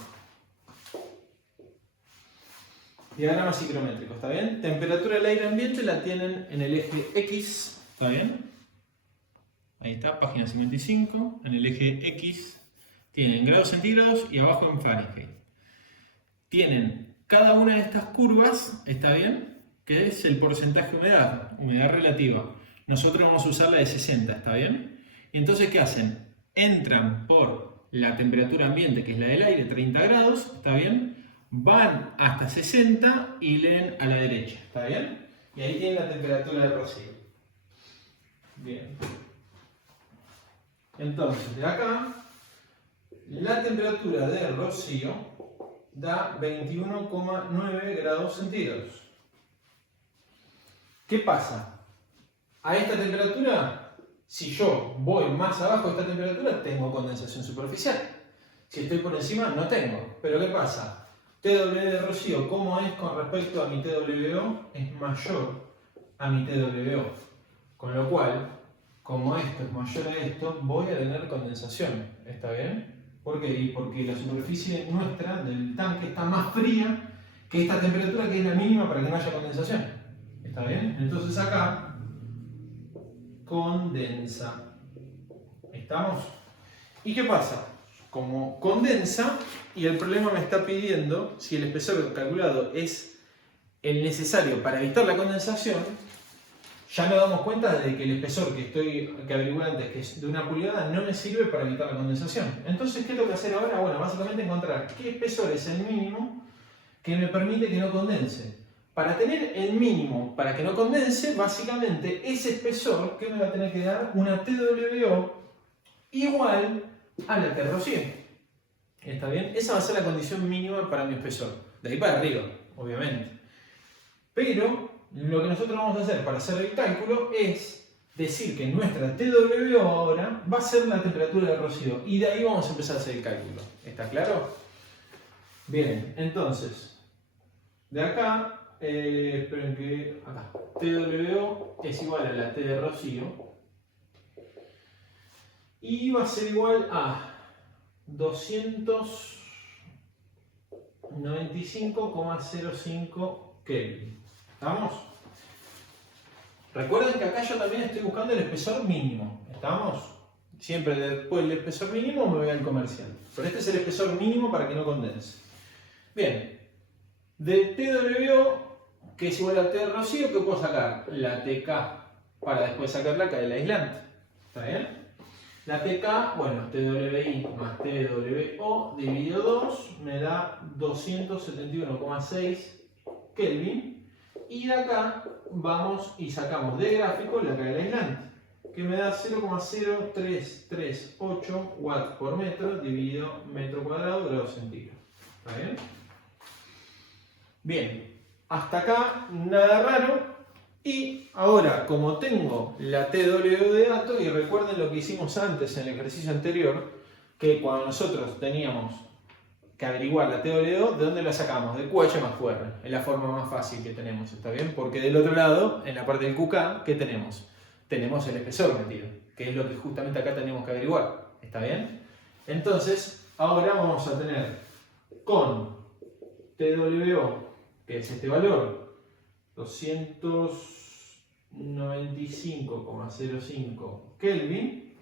Diagrama psicométrico, ¿está bien? Temperatura del aire ambiente la tienen en el eje X, ¿está bien? Ahí está, página 55. En el eje X tienen grados centígrados y abajo en Fahrenheit. Tienen cada una de estas curvas, ¿está bien?, que es el porcentaje de humedad, humedad relativa. Nosotros vamos a usar la de 60, ¿está bien? Y entonces, ¿qué hacen? Entran por la temperatura ambiente, que es la del aire, 30 grados, ¿está bien? Van hasta 60 y leen a la derecha, ¿está bien? Y ahí tienen la temperatura del rocío. Bien. Entonces, de acá, la temperatura del rocío da 21,9 grados centígrados. ¿Qué pasa? A esta temperatura, si yo voy más abajo de esta temperatura, tengo condensación superficial. Si estoy por encima, no tengo. Pero ¿qué pasa? TW de rocío, ¿cómo es con respecto a mi TWO? Es mayor a mi TWO. Con lo cual, como esto es mayor a esto, voy a tener condensación. ¿Está bien? ¿Por qué? Y porque la superficie nuestra del tanque está más fría que esta temperatura, que es la mínima para que no haya condensación. ¿Está bien? Entonces acá condensa. ¿Estamos? ¿Y qué pasa? Como condensa y el problema me está pidiendo si el espesor calculado es el necesario para evitar la condensación, ya nos damos cuenta de que el espesor que averigué antes, que es de 1 pulgada, no me sirve para evitar la condensación. Entonces, ¿qué tengo que hacer ahora? Bueno, básicamente encontrar qué espesor es el mínimo que me permite que no condense. Para tener el mínimo para que no condense, básicamente ese espesor que me va a tener que dar una TWO igual a la T rocío. ¿Está bien? Esa va a ser la condición mínima para mi espesor. De ahí para arriba, obviamente. Pero lo que nosotros vamos a hacer para hacer el cálculo es decir que nuestra TWO ahora va a ser la temperatura del rocío. Y de ahí vamos a empezar a hacer el cálculo. ¿Está claro? Bien, entonces, de acá, esperen que acá, TWO es igual a la T de rocío. Y va a ser igual a 295,05 Kelvin. ¿Estamos? Recuerden que acá yo también estoy buscando el espesor mínimo. ¿Estamos? Siempre después del espesor mínimo me voy al comercial. Pero este es el espesor mínimo para que no condense. Bien. De TWO, que es igual a T de rocío, ¿qué puedo sacar? La TK, para después sacar la K del aislante. ¿Está bien? La TK, bueno, TWI más TWO dividido 2 me da 271,6 Kelvin. Y de acá vamos y sacamos de gráfico la K del aislante, que me da 0,0338 watts por metro dividido metro cuadrado grados centígrados. ¿Está bien? Bien, hasta acá nada raro. Y ahora, como tengo la TW de dato, y recuerden lo que hicimos antes en el ejercicio anterior, que cuando nosotros teníamos que averiguar la TW, ¿de dónde la sacamos? De QH más QR. Es la forma más fácil que tenemos, ¿está bien? Porque del otro lado, en la parte del QK, ¿qué tenemos? Tenemos el espesor metido, que es lo que justamente acá tenemos que averiguar. ¿Está bien? Entonces, ahora vamos a tener con TWO, que es este valor, 295,05 Kelvin,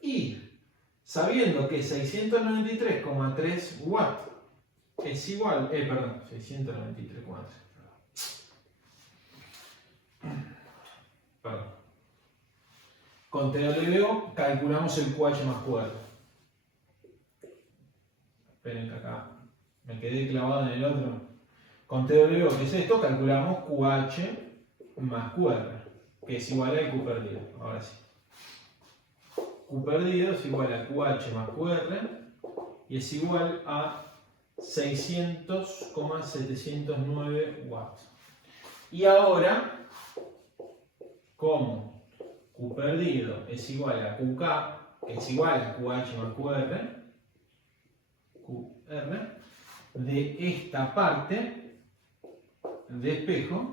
y sabiendo que 693,3 watts es igual, 693,3. Perdón. Con TWO calculamos el QH más QR. Esperen que acá me quedé clavado en el otro. Con TWO, que es esto, calculamos QH más QR, que es igual al Q perdido. Ahora sí. Q perdido es igual a QH más QR y es igual a 600,709 watts. Y ahora, como Q perdido es igual a QK, que es igual a QH más QR, de esta parte de espejo,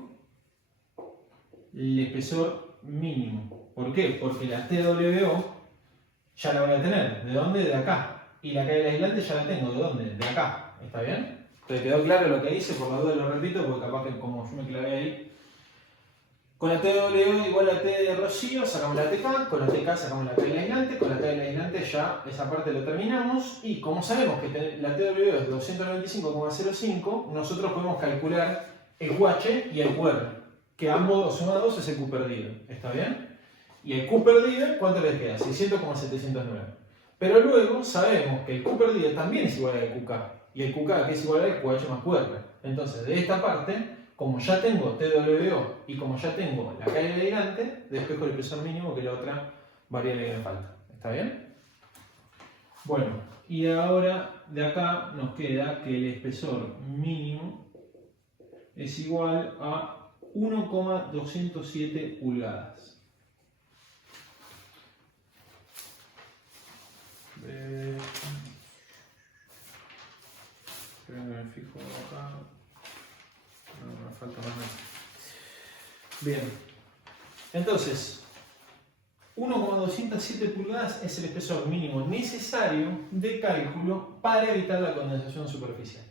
el espesor mínimo. ¿Por qué? Porque la TWO ya la voy a tener. ¿De dónde? De acá. Y la K del aislante ya la tengo. ¿De dónde? De acá. ¿Está bien? ¿Te quedó claro lo que hice? Por la duda lo repito, porque capaz que como yo me clavé ahí. Con la TWO igual a T de rocío, sacamos la TK. Con la TK sacamos la K del aislante. Con la K del aislante ya esa parte lo terminamos. Y como sabemos que la TWO es 295,05, nosotros podemos calcular el QH y el QR, que ambos sumados es el Q perdido, ¿está bien? Y el Q perdido, ¿cuánto les queda? 600,709. Pero luego sabemos que el Q perdido también es igual al QK, y el QK que es igual al QH más QR. Entonces, de esta parte, como ya tengo TWO y como ya tengo la caída de aislante, despejo el espesor mínimo, que es la otra variable que me falta. ¿Está bien? Bueno, y ahora de acá nos queda que el espesor mínimo es igual a 1,207 pulgadas. Creo que me fijo acá. No, me falta más nada. Bien. Entonces, 1,207 pulgadas es el espesor mínimo necesario de cálculo para evitar la condensación superficial.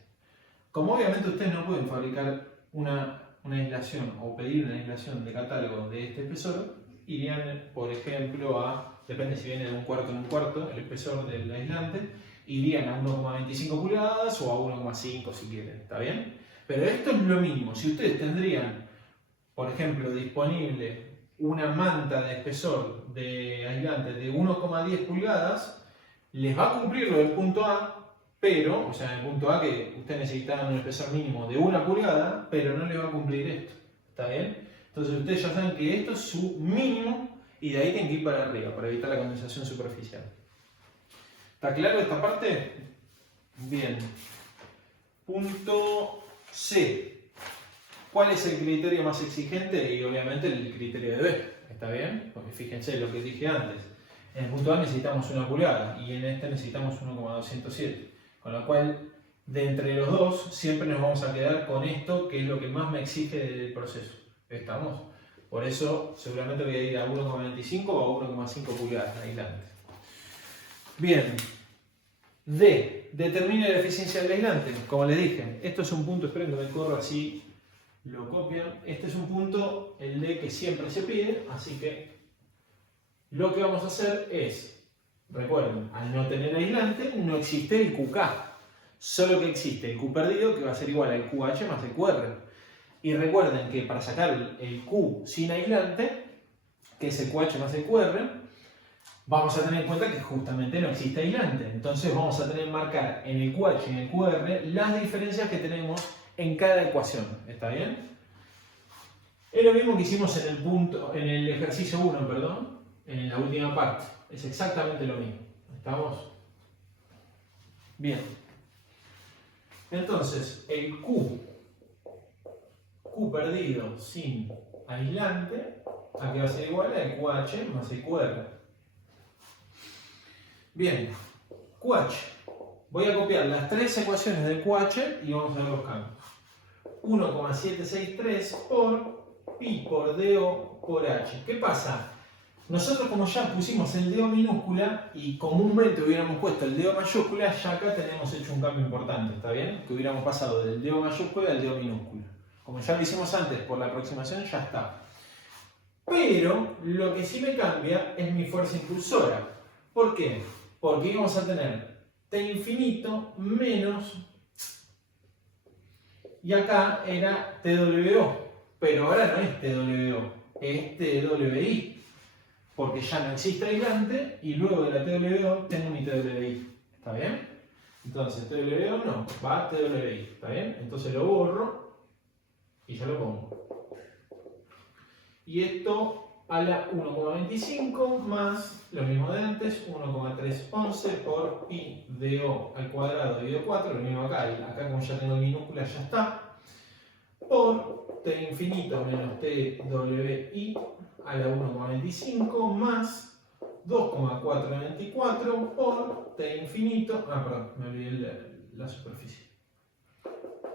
Como obviamente ustedes no pueden fabricar una aislación o pedir una aislación de catálogo de este espesor, irían, por ejemplo, a, depende si viene de un cuarto en un cuarto, el espesor del aislante, irían a 1,25 pulgadas o a 1,5 si quieren, ¿está bien? Pero esto es lo mínimo. Si ustedes tendrían, por ejemplo, disponible una manta de espesor de aislante de 1,10 pulgadas, les va a cumplir lo del punto A, pero, o sea, en el punto A que ustedes necesitaban un espesor mínimo de 1 pulgada, pero no les va a cumplir esto, ¿está bien? Entonces ustedes ya saben que esto es su mínimo y de ahí tienen que ir para arriba, para evitar la condensación superficial. ¿Está claro esta parte? Bien. Punto C. ¿Cuál es el criterio más exigente? Y obviamente el criterio de B. ¿Está bien? Porque fíjense lo que dije antes. En el punto A necesitamos 1 pulgada y en este necesitamos 1,207. Con lo cual, de entre los dos, siempre nos vamos a quedar con esto, que es lo que más me exige del proceso. ¿Estamos? Por eso, seguramente voy a ir a 1,25 o a 1,5 pulgadas aislante. Bien. D. Determine la eficiencia del aislante. Como les dije, esto es un punto, esperen que me corro así, lo copian. Este es un punto, el D, que siempre se pide, así que lo que vamos a hacer es, recuerden, al no tener aislante no existe el QK, solo que existe el Q perdido, que va a ser igual al QH más el QR. Y recuerden que para sacar el Q sin aislante, que es el QH más el QR, vamos a tener en cuenta que justamente no existe aislante. Entonces vamos a tener que marcar en el QH y en el QR las diferencias que tenemos en cada ecuación. ¿Está bien? Es lo mismo que hicimos en el ejercicio 1, perdón, en la última parte. Es exactamente lo mismo. ¿Estamos? Bien. Entonces, el Q perdido sin aislante, aquí va a ser igual al QH más el QR. Bien, QH. Voy a copiar las tres ecuaciones del QH y vamos a ver los cambios. 1,763 por pi por DO por H. ¿Qué pasa? Nosotros, como ya pusimos el DO minúscula y comúnmente hubiéramos puesto el DO mayúscula, ya acá tenemos hecho un cambio importante, ¿está bien? Que hubiéramos pasado del DO mayúscula al DO minúscula. Como ya lo hicimos antes por la aproximación, ya está. Pero lo que sí me cambia es mi fuerza impulsora. ¿Por qué? Porque íbamos a tener T infinito menos, y acá era TWO, pero ahora no es TWO, es TWI, porque ya no existe aislante y luego de la TWO tengo mi TWI. ¿Está bien? Entonces TWO no, va a TWI. ¿Está bien? Entonces lo borro y ya lo pongo. Y esto a la 1,25 más lo mismo de antes, 1,311 por pi DO al cuadrado dividido 4, lo mismo acá, y acá como ya tengo minúscula ya está, por T infinito menos TWI a la 1,25 más 2,424 por T infinito, perdón, me olvidé la superficie,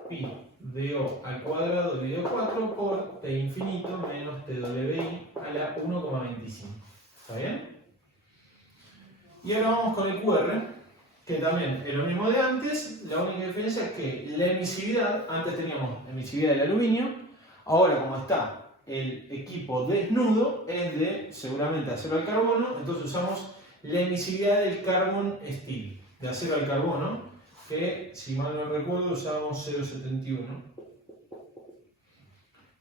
pi DO al cuadrado dividido 4 por T infinito menos TWI a la 1,25. ¿Está bien? Y ahora vamos con el QR, que también es lo mismo de antes. La única diferencia es que la emisividad, antes teníamos emisividad del aluminio, ahora como está el equipo desnudo, es de seguramente acero al carbono, entonces usamos la emisividad del carbon steel, de acero al carbono, que si mal no recuerdo usábamos 0,71.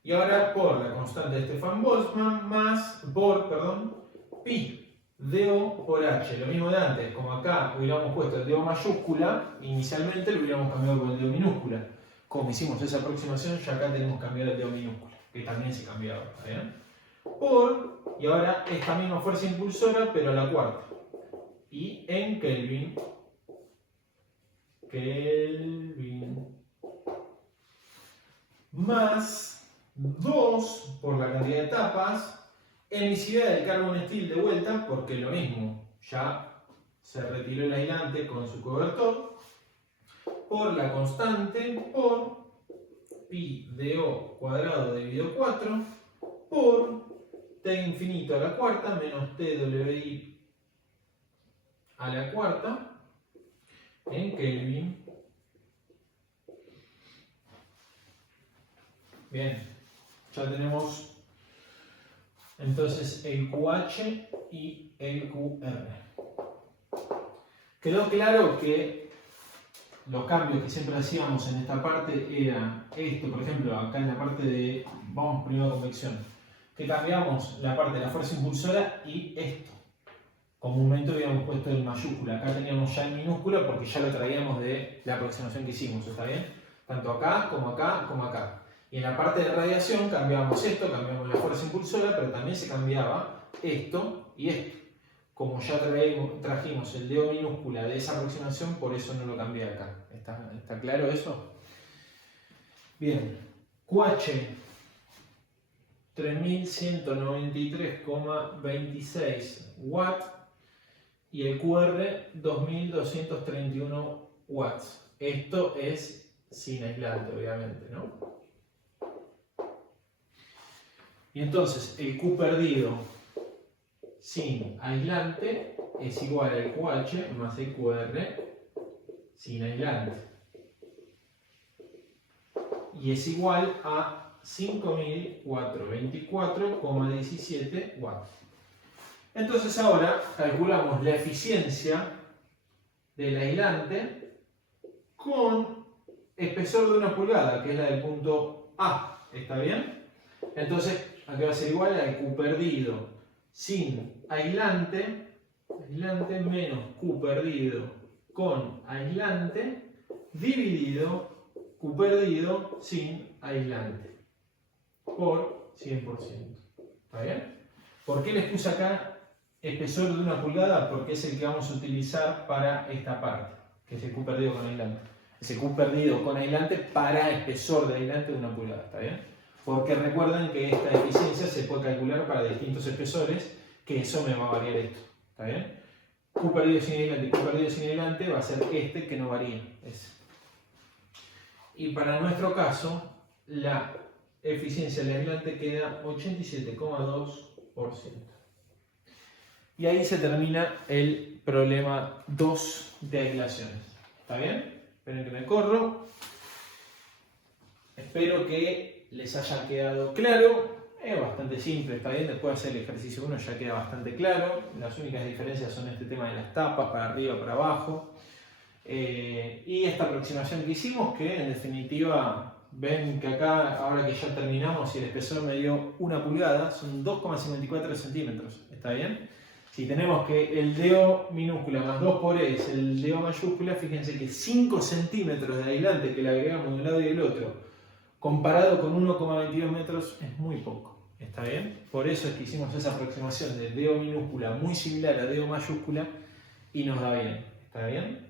Y ahora por la constante de Stefan-Boltzmann más pi DO por H. Lo mismo de antes, como acá hubiéramos puesto el DO mayúscula, inicialmente lo hubiéramos cambiado por el DO minúscula. Como hicimos esa aproximación, ya acá tenemos que cambiar el DO minúscula, que también se cambiaba. ¿Bien? Y ahora esta misma fuerza impulsora, pero a la cuarta. Y en Kelvin. Más 2 por la cantidad de etapas. Emisividad del carbon steel de vuelta, porque lo mismo, ya se retiró el aislante con su cobertor, por la constante, por pi DO cuadrado dividido 4, por T infinito a la cuarta, menos TWI a la cuarta, en Kelvin. Bien, ya tenemos entonces el QH y el QR. Quedó claro que los cambios que siempre hacíamos en esta parte era esto, por ejemplo, acá en la parte de, vamos primero a convección, que cambiamos la parte de la fuerza impulsora y esto. Comúnmente habíamos puesto en mayúscula, acá teníamos ya en minúscula porque ya lo traíamos de la aproximación que hicimos, ¿está bien? Tanto acá, como acá, como acá. Y en la parte de radiación cambiamos esto, cambiamos la fuerza impulsora, pero también se cambiaba esto y esto. Como ya trajimos el DO minúscula de esa aproximación, por eso no lo cambié acá. ¿Está claro eso? Bien. QH 3193,26 watts y el QR 2231 watts. Esto es sin aislante, obviamente, ¿no? Y entonces el Q perdido sin aislante es igual al QH más el QR sin aislante. Y es igual a 5424,17 watts. Entonces ahora calculamos la eficiencia del aislante con espesor de 1 pulgada, que es la del punto A. ¿Está bien? Entonces aquí va a ser igual al Q perdido sin aislante menos Q perdido con aislante dividido Q perdido sin aislante por 100%. ¿Está bien? ¿Por qué les puse acá espesor de 1 pulgada? Porque es el que vamos a utilizar para esta parte, que es el Q perdido con aislante. Es el Q perdido con aislante para espesor de aislante de 1 pulgada. ¿Está bien? Porque recuerden que esta eficiencia se puede calcular para distintos espesores, que eso me va a variar esto. ¿Está bien? Q perdido sin aislante y Q perdido sin aislante va a ser este que no varía. Ese. Y para nuestro caso, la eficiencia del aislante queda 87,2%. Y ahí se termina el problema 2 de aislaciones. ¿Está bien? Esperen que me corro. Espero que les haya quedado claro. Es bastante simple, está bien. Después de hacer el ejercicio 1 ya queda bastante claro. Las únicas diferencias son este tema de las tapas, para arriba, para abajo. Y esta aproximación que hicimos, que en definitiva ven que acá, ahora que ya terminamos y el espesor me dio 1 pulgada, son 2,54 centímetros. ¿Está bien? Si tenemos que el DO minúscula más 2 por E es el DO mayúscula, fíjense que 5 centímetros de aislante que le agregamos de un lado y del otro, comparado con 1,22 metros, es muy poco. ¿Está bien? Por eso es que hicimos esa aproximación de DO minúscula muy similar a DO mayúscula y nos da bien. ¿Está bien?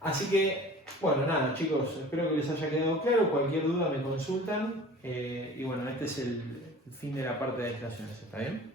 Así que, bueno, nada chicos, espero que les haya quedado claro. Cualquier duda me consultan. Y bueno, este es el fin de la parte de aislaciones. ¿Está bien?